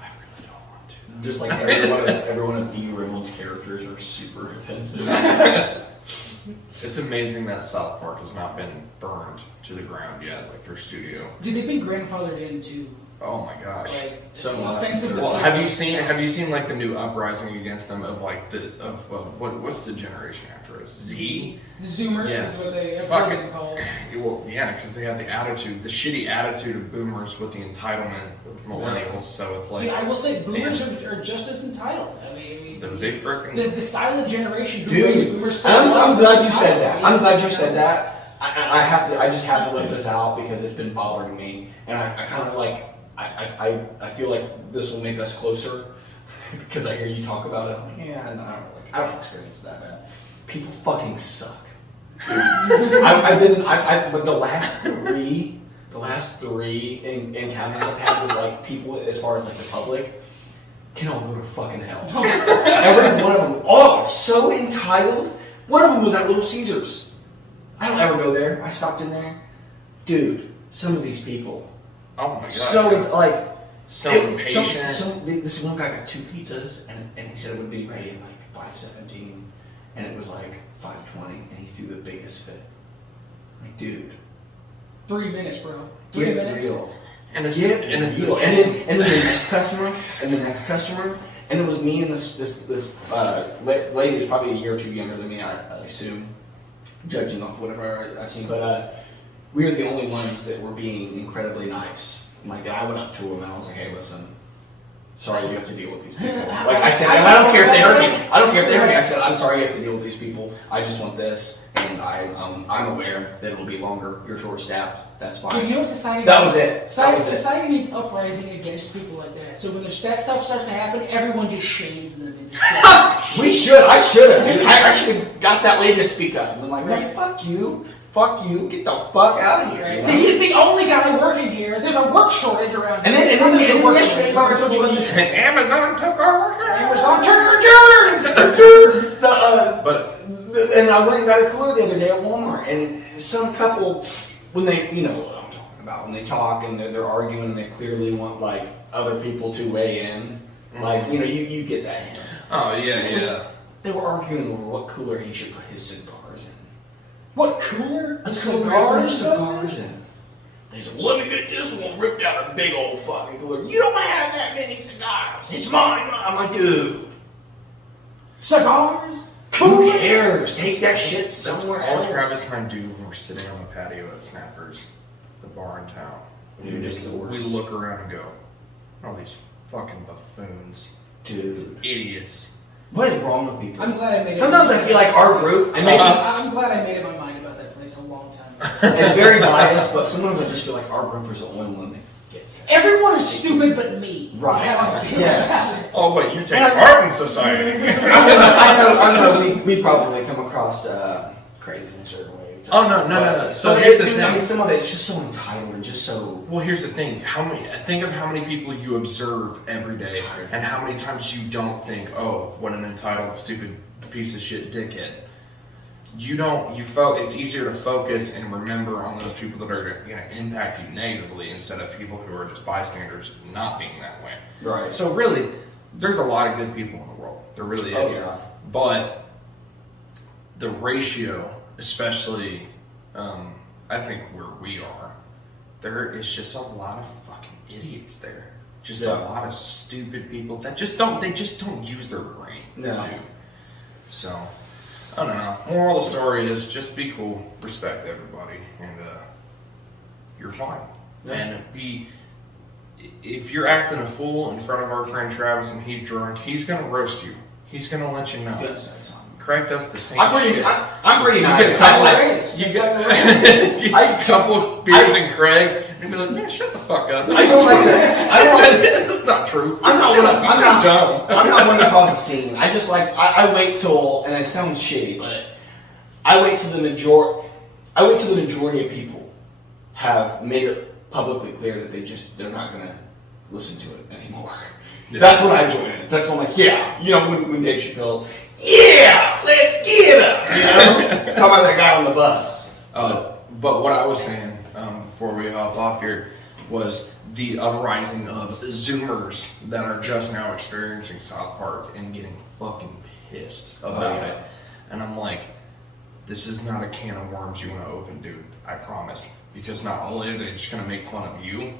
I really don't want to. Just like everyone of D. Reynolds' characters are super offensive. It's amazing that South Park has not been burned to the ground yet, like their studio. Dude, they've been grandfathered into Oh my gosh! like So offensive. well, material. have you seen like the new uprising against them of like what's the generation after us? Z? The Zoomers Yeah. is what they have Fuck been it. called. Well, yeah, because they have the attitude, the shitty attitude of boomers with the entitlement of millennials. So it's like, Dude, I will say boomers are just as entitled. I mean, they freaking. the silent generation who raised Dude, boomers. I'm glad you said that. I'm glad you said that. I just have to let this out because it's been bothering me, and I kind of like. I feel like this will make us closer because I hear you talk about it. I'm like, yeah, and I don't experience it that bad. People fucking suck. But the last three encounters I've had with like people as far as like the public can all go to fucking hell. Every one of them, are so entitled. One of them was at Little Caesars. I don't ever go there. I stopped in there, dude. Some of these people. Oh my god! So like impatient. This one guy got 2 pizzas and he said it would be ready at like 5:17, and it was like 5:20, and he threw the biggest fit. Like, dude, 3 minutes, bro. 3 Get minutes. real. And it's Get and it's real. the same. And then the next customer, and it was me and this lady who's probably a year or two younger than me, I assume, judging off whatever I've seen. But we were the only ones that were being incredibly nice. Like, I went up to him and I was like, "Hey, listen, sorry you have to deal with these people." Like I said, and I don't care if they hurt me. I don't care if they hurt me. I said, "I'm sorry you have to deal with these people. I just want this, and I'm aware that it'll be longer. You're short-staffed. That's fine." Dude, you know what society That needs? was it. Society needs uprising against people like that. So when that stuff starts to happen, everyone just shames them. And We should. I should have. I should have got that lady to speak up and been like, "Man, fuck you, get the fuck out of here." right? You know? He's the only guy working here. There's a work shortage around And here. then yesterday, Mark, I told you about the Amazon took our worker. Amazon took our jobs. dude. But And I went and got a cooler the other day at Walmart, and some couple, when they, you know what I'm talking about, when they talk and they're arguing and they clearly want like other people to weigh in, like you know, you get that hint. oh yeah, It was- yeah. They were arguing over what cooler he should put his cigars in. What cooler? A Cigars? cigars in. They said, "Well, let me get this one ripped out a big old fucking cooler." "You don't have that many cigars. It's mine." I'm like, dude, Cigars? who cares? Take that shit somewhere All else. Travis and I do when we're sitting on the patio at Snappers, the bar in town. You're just the We worst. look around and go, "All these fucking buffoons, Dude, idiots." what is wrong with people? I'm glad I made Sometimes I feel like our group, and maybe I'm glad I made up my mind about that place a long time ago. it's very biased, but sometimes I just feel like our group is the only one that gets it. Everyone is stupid but me. Right. That's how I feel Yes. about it. Oh, but you take And I- part in society. I know. We probably come across crazy in a certain way. Oh, no. So but here's the dude, I mean, thing. some of it's just so entitled and just so. Well, here's the thing. Think of how many people you observe every day, Tired. and how many times you don't think, "Oh, what an entitled, stupid piece of shit dickhead." You felt it's easier to focus and remember on those people that are going to impact you negatively instead of people who are just bystanders not being that way. Right. So really, there's a lot of good people in the world. There really Oh, is. yeah. But the ratio, especially, I think where we are, there is just a lot of fucking idiots there. Just a Yeah. lot of stupid people that just don't use their brain. No. Dude. So, I don't know. Moral of the story is just be cool, respect everybody, and you're fine. Yeah. And if you're acting a fool in front of our friend Travis and he's drunk, he's gonna roast you. He's gonna let you know. He's gonna say something. Craig does the same I'm pretty. shit. I'm pretty nice. get a couple, outrageous. you It's get, outrageous. you get a couple beers in Craig and be like, "Man, shut the fuck up." I don't like to. I don't like. That's not true. I'm not Shut one. up. You're I'm so not. dumb. I'm not one to cause a scene. I just like. I wait till, and it sounds shitty, but I wait till the majority of people have made it publicly clear that they're not gonna listen to it anymore. Yeah. That's when I join it. That's when I'm like, yeah, you know, when Dave Chappelle, yeah, let's get him. You know, talking about that guy on the bus. But what I was saying before we hop off here was the uprising of Zoomers that are just now experiencing South Park and getting fucking pissed about yeah. it. And I'm like, this is not a can of worms you want to open, dude. I promise. Because not only are they just going to make fun of you,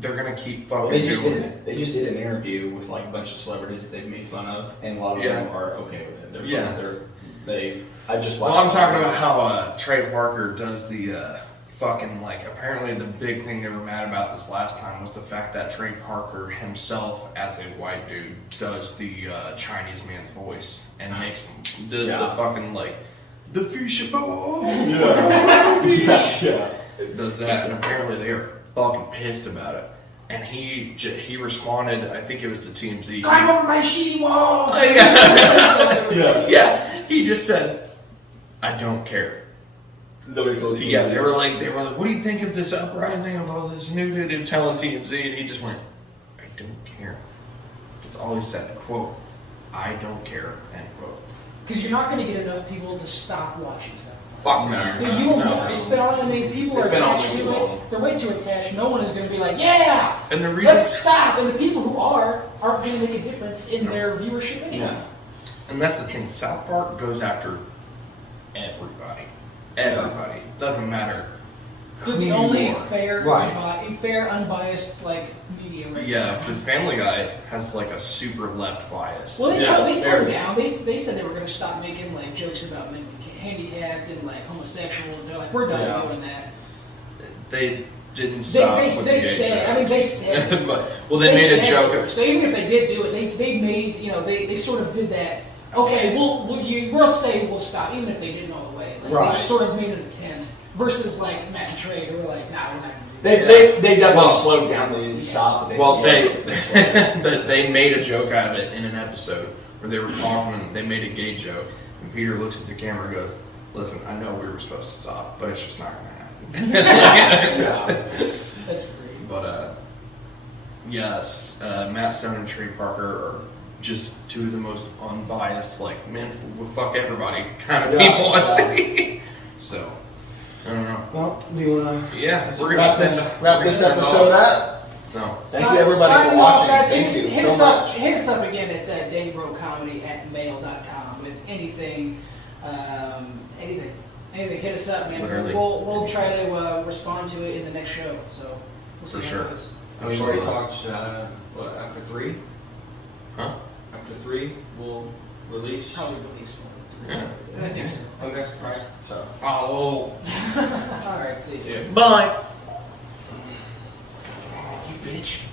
they're going to keep fucking doing it. They just did an interview with like a bunch of celebrities that they've made fun of, and a lot of them are okay with it. They're Yeah. I just watched. Well, I'm talking about how Trey Parker does the fucking, like, apparently the big thing they were mad about this last time was the fact that Trey Parker himself, as a white dude, does the Chinese man's voice and does the fucking, like, the fish boy, Yeah. does that, and apparently they are fucking pissed about it. And he responded, I think it was to TMZ. Climb over my sheety wall. Yeah. Yeah, he just said, "I don't care." Nobody told you. Yeah, they were like, "What do you think of this uprising of all this nudity?" Telling TMZ, and he just went, "I don't care." That's all he said. Quote, "I don't care." End quote. Because you're not going to get enough people to stop watching stuff. Fuck no. Dude, you won't. It's been on. I mean, people are It's been on attached too to long. it. They're way too attached. No one is going to be like, yeah, And the reason, let's stop. And the people who aren't going to make a difference in their viewership anyway. Yeah. and that's the thing. South Park goes after everybody. Everybody. Doesn't matter They're who the you only are. fair, unbiased like media right Yeah, now. because Family Guy has like a super left bias. Well, they Yeah, toned very- down. They said they were going to stop making like jokes about men handicapped and like homosexuals. They're like, we're done doing that. They didn't stop. They with the gay said. jokes. I mean, they said. but they made a said joke. it. So even if they did do it, they made they sort of did that. Okay, we'll say we'll stop, even if they didn't all the way. Like, Right. They just sort of made an attempt. Versus like Matt and Trey, who were like, nah, we're not going to do They, that. they definitely Well- slowed down. They didn't stop. But Well, slowed down. they made a joke out of it in an episode where they were talking and they made a gay joke. And Peter looks at the camera and goes, "Listen, I know we were supposed to stop, but it's just not going to happen." Yeah. That's great. But yes, Matt Stone and Trey Parker are just two of the most unbiased, like, man, fuck everybody kind of Yeah, people I've yeah. seen. So, I don't know. Well, do you want to Yeah, wrap this episode up? So, Thank you everybody for Signing off, watching. guys. Thank hit, you hit so us up, much. Hit us up again at dangbropodcast@mail.com with anything. Anything. Hit us up, man. Literally. We'll try to respond to it in the next show. So we'll see For how sure. it goes. And we've already talked, what, after 3? huh? After 3, we'll release. Probably release one. Yeah. I think so. Okay, right. So. Oh, All right. See you. Yeah. bye. You bitch.